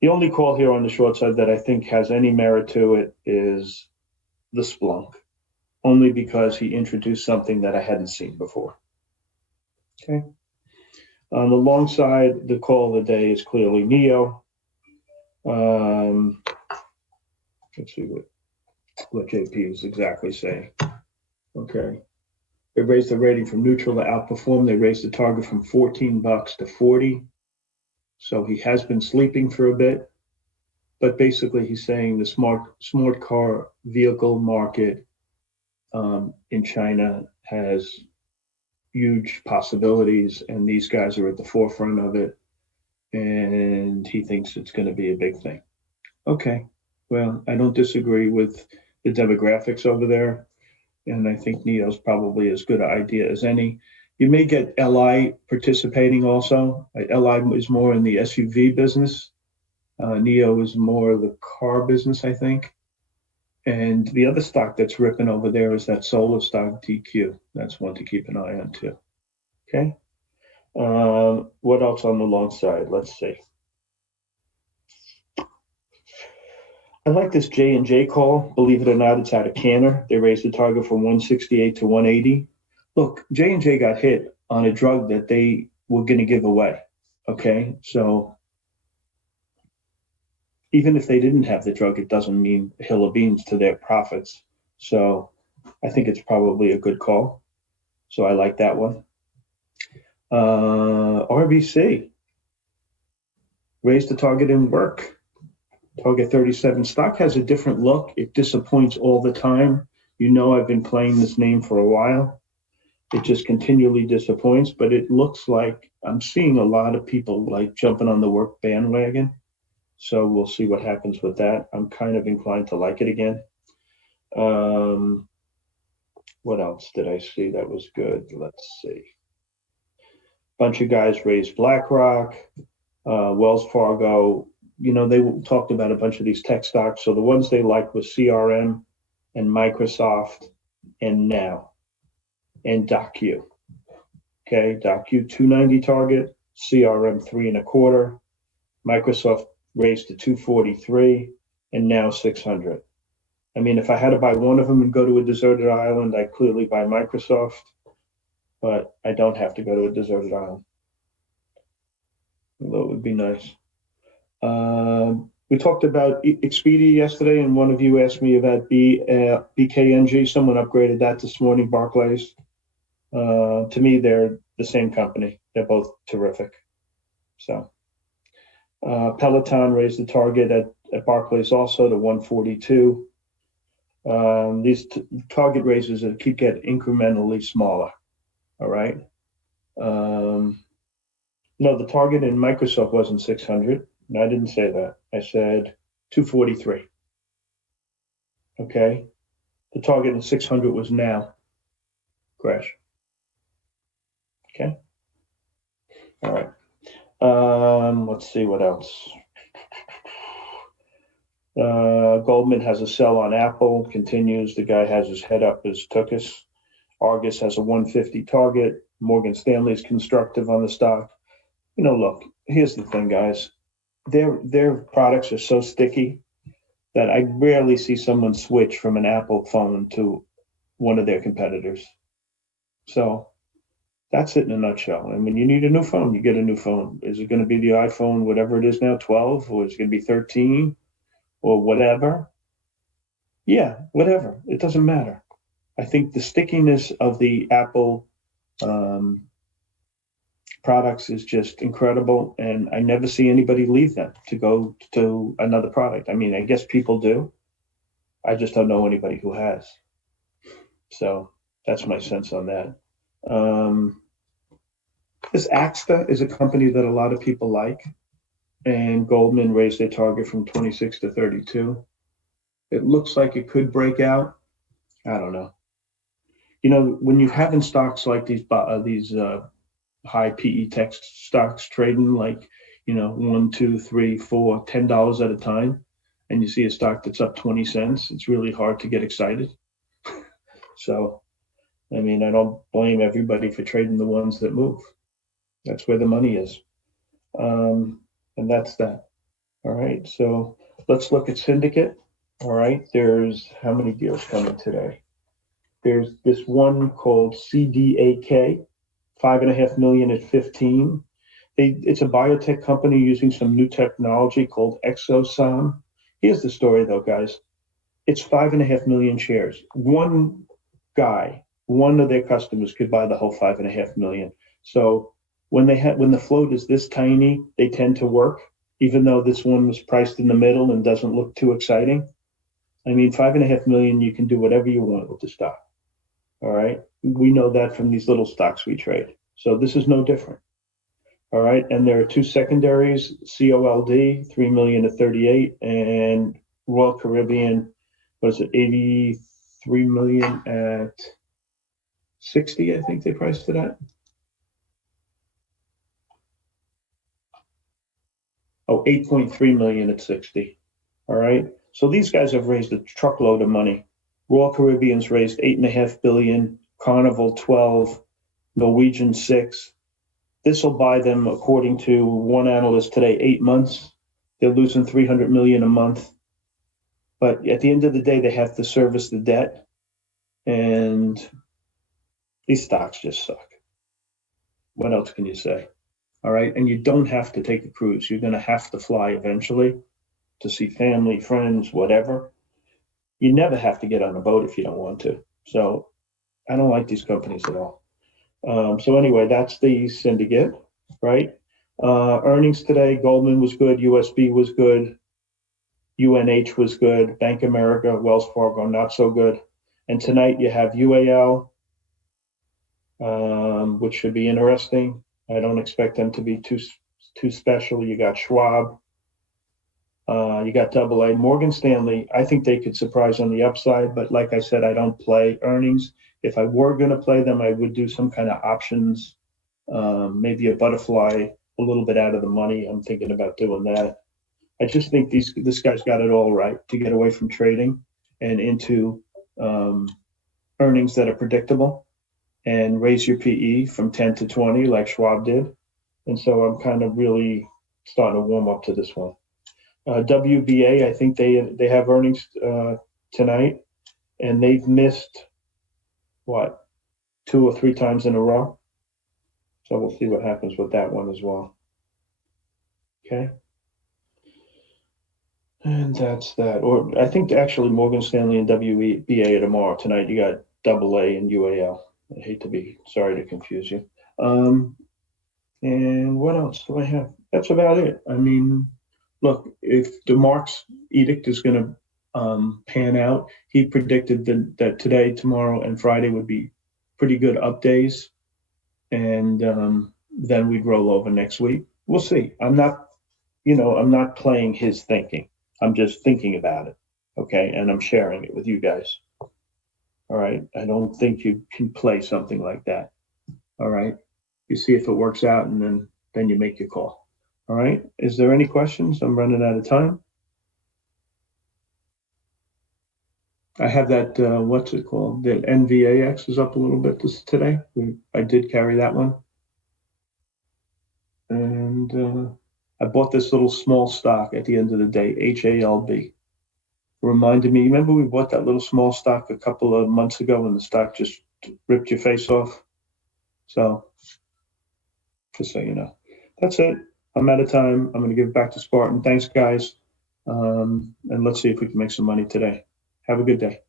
The only call here on the short side that I think has any merit to it is the Splunk, only because he introduced something that I hadn't seen before. Okay. On the long side, the call of the day is clearly NEO. Let's see what JP is exactly saying. Okay. They raised the rating from neutral to outperform. They raised the target from $14 to 40. So he has been sleeping for a bit. But basically, he's saying the smart car vehicle market in China has huge possibilities, and these guys are at the forefront of it. And he thinks it's going to be a big thing. Okay. Well, I don't disagree with the demographics over there. And I think NEO's probably as good an idea as any. You may get LI participating also. LI is more in the SUV business. NEO is more the car business, I think. And the other stock that's ripping over there is that solar stock, DQ. That's one to keep an eye on too. Okay. What else on the long side? Let's see. I like this J&J call. Believe it or not, it's out of Canner. They raised the target from 168 to 180. Look, J&J got hit on a drug that they were going to give away. Okay, so even if they didn't have the drug, it doesn't mean a hill of beans to their profits. So I think it's probably a good call. So I like that one. RBC raised the target in work. Target 37. Stock has a different look. It disappoints all the time. You know, I've been playing this name for a while. It just continually disappoints, but it looks like I'm seeing a lot of people like jumping on the work bandwagon. So we'll see what happens with that. I'm kind of inclined to like it again. What else did I see that was good? Let's see. Bunch of guys raised BlackRock, Wells Fargo. You know, they talked about a bunch of these tech stocks. So the ones they liked was CRM and Microsoft and Now and DocU. Okay, DocU 290 target, CRM 3.25, Microsoft raised to 243, and Now 600. I mean, if I had to buy one of them and go to a deserted island, I'd clearly buy Microsoft, but I don't have to go to a deserted island. Although it would be nice. We talked about Expedia yesterday, and one of you asked me about BKNG. Someone upgraded that this morning, Barclays. To me, they're the same company. They're both terrific. So Peloton raised the target at Barclays also to 142. These target raises keep getting incrementally smaller. All right. No, the target in Microsoft wasn't 600. No, I didn't say that. I said 243. Okay. The target in 600 was Now. Crash. Okay. All right. Let's see what else. Goldman has a sell on Apple, continues. The guy has his head up as Tookus. Argus has a 150 target. Morgan Stanley is constructive on the stock. You know, look, here's the thing, guys. Their products are so sticky that I rarely see someone switch from an Apple phone to one of their competitors. So that's it in a nutshell. And when you need a new phone, you get a new phone. Is it going to be the iPhone, whatever it is now, 12, or is it going to be 13 or whatever? Yeah, whatever. It doesn't matter. I think the stickiness of the Apple products is just incredible, and I never see anybody leave them to go to another product. I mean, I guess people do. I just don't know anybody who has. So that's my sense on that. This Axta is a company that a lot of people like, and Goldman raised their target from 26 to 32. It looks like it could break out. I don't know. You know, when you have in stocks like these high PE tech stocks trading like, you know, $1, $2, $3, $4, $10 at a time, and you see a stock that's up 20 cents, it's really hard to get excited. So, I mean, I don't blame everybody for trading the ones that move. That's where the money is. And that's that. All right. So let's look at Syndicate. All right. There's how many deals coming today? There's this one called CDAK, 5.5 million at 15. It's a biotech company using some new technology called Exosom. Here's the story though, guys. It's 5.5 million shares. One guy, one of their customers could buy the whole 5.5 million. So when the float is this tiny, they tend to work, even though this one was priced in the middle and doesn't look too exciting. I mean, 5.5 million, you can do whatever you want with the stock. All right. We know that from these little stocks we trade. So this is no different. All right. And there are two secondaries, COLD, 3 million at 38, and Royal Caribbean, what is it, 83 million at 60, I think they priced it at. Oh, 8.3 million at 60. All right. So these guys have raised a truckload of money. Royal Caribbean's raised 8.5 billion, Carnival 12, Norwegian 6. This will buy them, according to one analyst today, 8 months. They're losing 300 million a month. But at the end of the day, they have to service the debt. And these stocks just suck. What else can you say? All right. And you don't have to take a cruise. You're going to have to fly eventually to see family, friends, whatever. You never have to get on a boat if you don't want to. So I don't like these companies at all. So anyway, that's the Syndicate, right? Earnings today, Goldman was good, USB was good, UNH was good, Bank of America, Wells Fargo, not so good. And tonight you have UAL, which should be interesting. I don't expect them to be too special. You got Schwab, you got AA. Morgan Stanley, I think they could surprise on the upside, but like I said, I don't play earnings. If I were going to play them, I would do some kind of options, maybe a butterfly, a little bit out of the money. I'm thinking about doing that. I just think this guy's got it all right to get away from trading and into earnings that are predictable and raise your PE from 10 to 20 like Schwab did. And so I'm kind of really starting to warm up to this one. WBA, I think they have earnings tonight, and they've missed, what, 2 or 3 times in a row. So we'll see what happens with that one as well. Okay. And that's that. Or I think actually Morgan Stanley and WBA tomorrow. Tonight you got AA and UAL. I hate to be sorry to confuse you. And what else do I have? That's about it. I mean, look, if the Marx edict is going to pan out, he predicted that today, tomorrow, and Friday would be pretty good up days, and then we'd roll over next week. We'll see. I'm not playing his thinking. I'm just thinking about it, okay? And I'm sharing it with you guys. All right. I don't think you can play something like that. All right. You see if it works out, and then you make your call. All right. Is there any questions? I'm running out of time. I have that, what's it called? The NVAX is up a little bit today. I did carry that one. And I bought this little small stock at the end of the day, HALB. Reminded me, remember we bought that little small stock a couple of months ago and the stock just ripped your face off? So, just so you know. That's it. I'm out of time. I'm going to give it back to Spartan. Thanks, guys. And let's see if we can make some money today. Have a good day.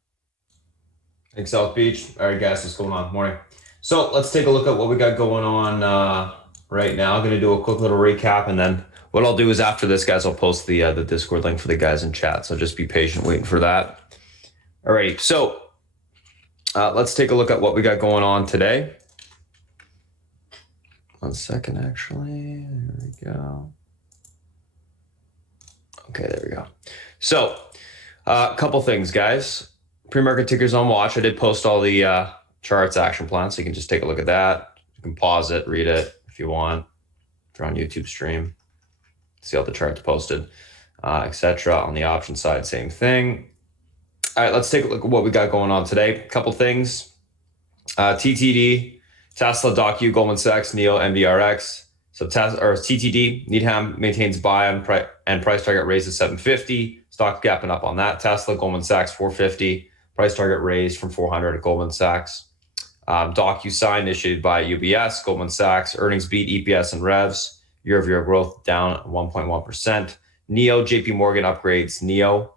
Thanks, South Beach. All right, guys, what's going on? Morning. So let's take a look at what we got going on right now. I'm going to do a quick little recap, and then what I'll do is after this, guys, I'll post the Discord link for the guys in chat. So just be patient waiting for that. All right, so let's take a look at what we got going on today. 1 second, actually. There we go. Okay, there we go. So a couple things, guys. Pre-market tickers on watch. I did post all the charts action plans, so you can just take a look at that. You can pause it, read it if you want. If you're on YouTube stream, see all the charts posted, etc. On the option side, same thing. All right, let's take a look at what we got going on today. A couple things. TTD, Tesla, Docu, Goldman Sachs, NEO, MDRX. So TTD, Needham maintains buy and price target raises 750. Stock gapping up on that. Tesla, Goldman Sachs, 450. Price target raised from 400 at Goldman Sachs. Docusign issued by UBS, Goldman Sachs. Earnings beat EPS and revs. Year-over-year growth down 1.1%. NEO, JP Morgan upgrades NEO.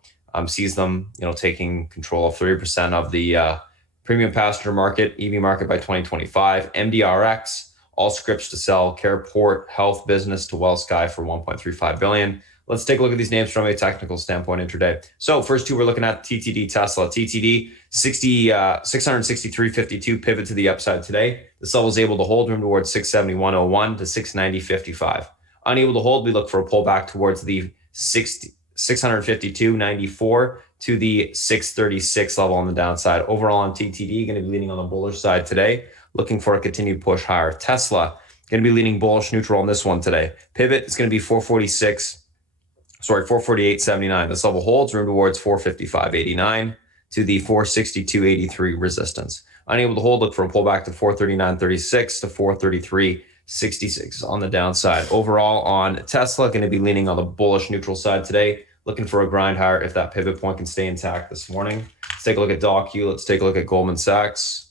Sees them, taking control of 30% of the premium passenger market, EV market by 2025. MDRX, all scripts to sell Careport Health business to WellSky for $1.35 billion. Let's take a look at these names from a technical standpoint intraday. So first two, we're looking at TTD Tesla. TTD 663.52 pivot to the upside today. This level is able to hold room towards 671.01 to 690.55. Unable to hold, we look for a pullback towards the 652.94 to the 636 level on the downside. Overall on TTD, going to be leaning on the bullish side today, looking for a continued push higher. Tesla, going to be leaning bullish neutral on this one today. Pivot is going to be 448.79. This level holds room towards 455.89 to the 462.83 resistance. Unable to hold, look for a pullback to 439.36 to 433.66 on the downside. Overall on Tesla, going to be leaning on the bullish neutral side today, looking for a grind higher if that pivot point can stay intact this morning. Let's take a look at Docu. Let's take a look at Goldman Sachs.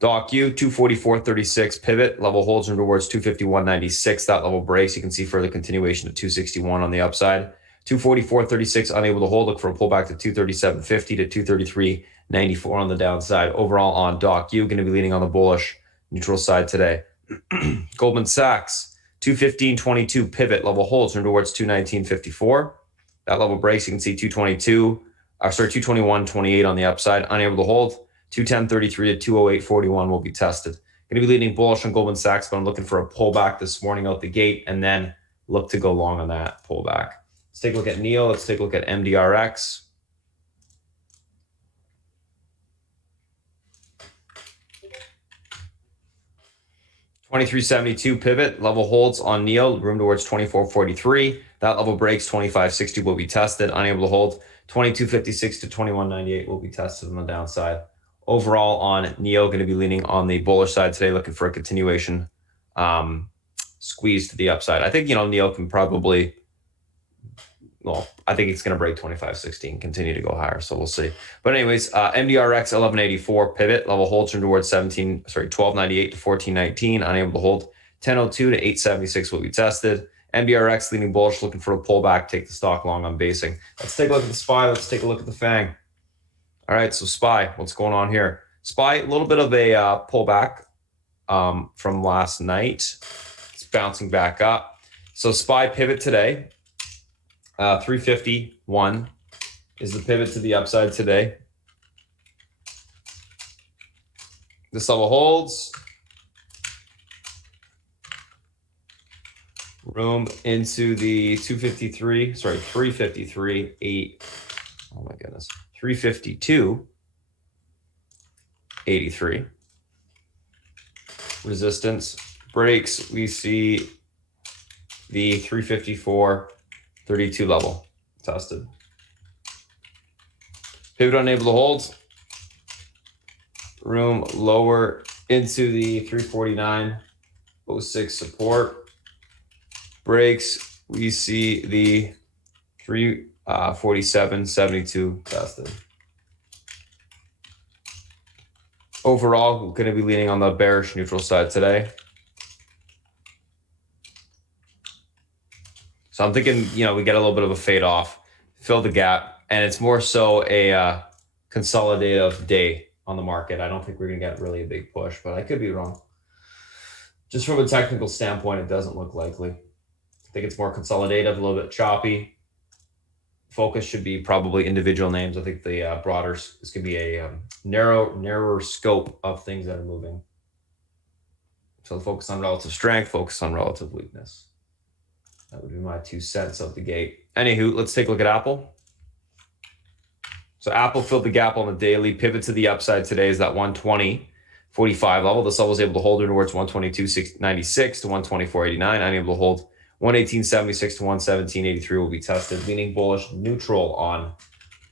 Docu 244.36 pivot level holds room towards 251.96. That level breaks. You can see further continuation to 261 on the upside. 244.36 unable to hold. Look for a pullback to 237.50 to 233.94 on the downside. Overall on Docu, going to be leaning on the bullish neutral side today. Goldman Sachs 215.22 pivot level holds room towards 219.54. That level breaks. You can see 221.28 on the upside. Unable to hold. 210.33 to 208.41 will be tested. Going to be leaning bullish on Goldman Sachs, but I'm looking for a pullback this morning out the gate and then look to go long on that pullback. Let's take a look at NEO. Let's take a look at MDRX. $23.72 pivot level holds on NEO, room towards 24.43. That level breaks. 25.60 will be tested. Unable to hold. 22.56 to 21.98 will be tested on the downside. Overall on NEO, going to be leaning on the bullish side today, looking for a continuation squeeze to the upside. I think, NEO can probably, I think it's going to break 25.60 and continue to go higher. So we'll see. But anyways, MDRX 11.84 pivot level holds from towards 12.98 to 14.19. Unable to hold. 10.02 to 8.76 will be tested. MDRX leaning bullish, looking for a pullback. Take the stock long on basing. Let's take a look at the SPY. Let's take a look at the FANG. All right, so SPY, what's going on here? SPY, a little bit of a pullback from last night. It's bouncing back up. So SPY pivot today, 351 is the pivot to the upside today. This level holds. Room into the 352.83. Oh my goodness. 352.83. Resistance breaks. We see the 354.32 level tested. Pivot unable to hold. Room lower into the 349.06 support. Breaks. We see the 347.72 tested. Overall, we're going to be leaning on the bearish neutral side today. So I'm thinking, we get a little bit of a fade off, fill the gap, and it's more so a consolidative day on the market. I don't think we're going to get really a big push, but I could be wrong. Just from a technical standpoint, it doesn't look likely. I think it's more consolidative, a little bit choppy. Focus should be probably individual names. I think the broader is going to be a narrower scope of things that are moving. So focus on relative strength, focus on relative weakness. That would be my 2 cents out the gate. Anywho, let's take a look at Apple. So Apple filled the gap on the daily. Pivot to the upside today is that 120.45 level. This level was able to hold towards 122.96 to 124.89. Unable to hold 118.76 to 117.83 will be tested. Leaning bullish, neutral on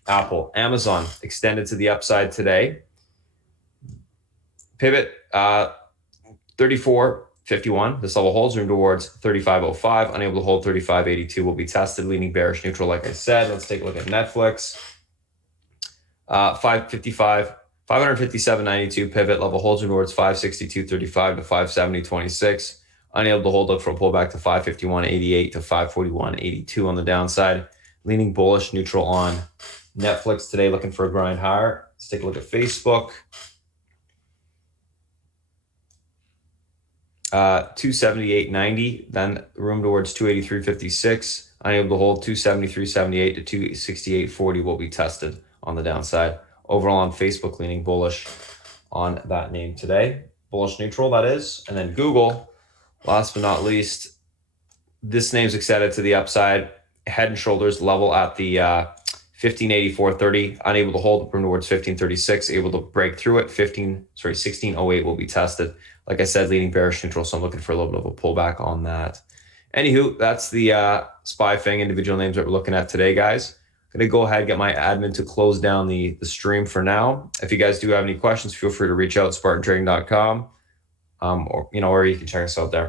Apple. Amazon extended to the upside today. Pivot 34.51. This level holds room towards 35.05. Unable to hold 35.82 will be tested. Leaning bearish, neutral, like I said. Let's take a look at Netflix. 557.92 pivot level holds towards 562.35 to 570.26. Unable to hold up for a pullback to 551.88 to 541.82 on the downside. Leaning bullish, neutral on Netflix today, looking for a grind higher. Let's take a look at Facebook. 278.90, then room towards 283.56. Unable to hold 273.78 to 268.40 will be tested on the downside. Overall on Facebook, leaning bullish on that name today. Bullish neutral, that is. And then Google, last but not least, this name's extended to the upside. Head and shoulders level at the 1584.30. Unable to hold, room towards 1536. Able to break through it. 1608 will be tested. Like I said, leaning bearish neutral, so I'm looking for a little bit of a pullback on that. Anywho, that's the SPY FANG individual names that we're looking at today, guys. I'm going to go ahead and get my admin to close down the stream for now. If you guys do have any questions, feel free to reach out, spartantrading.com, or you can check us out there.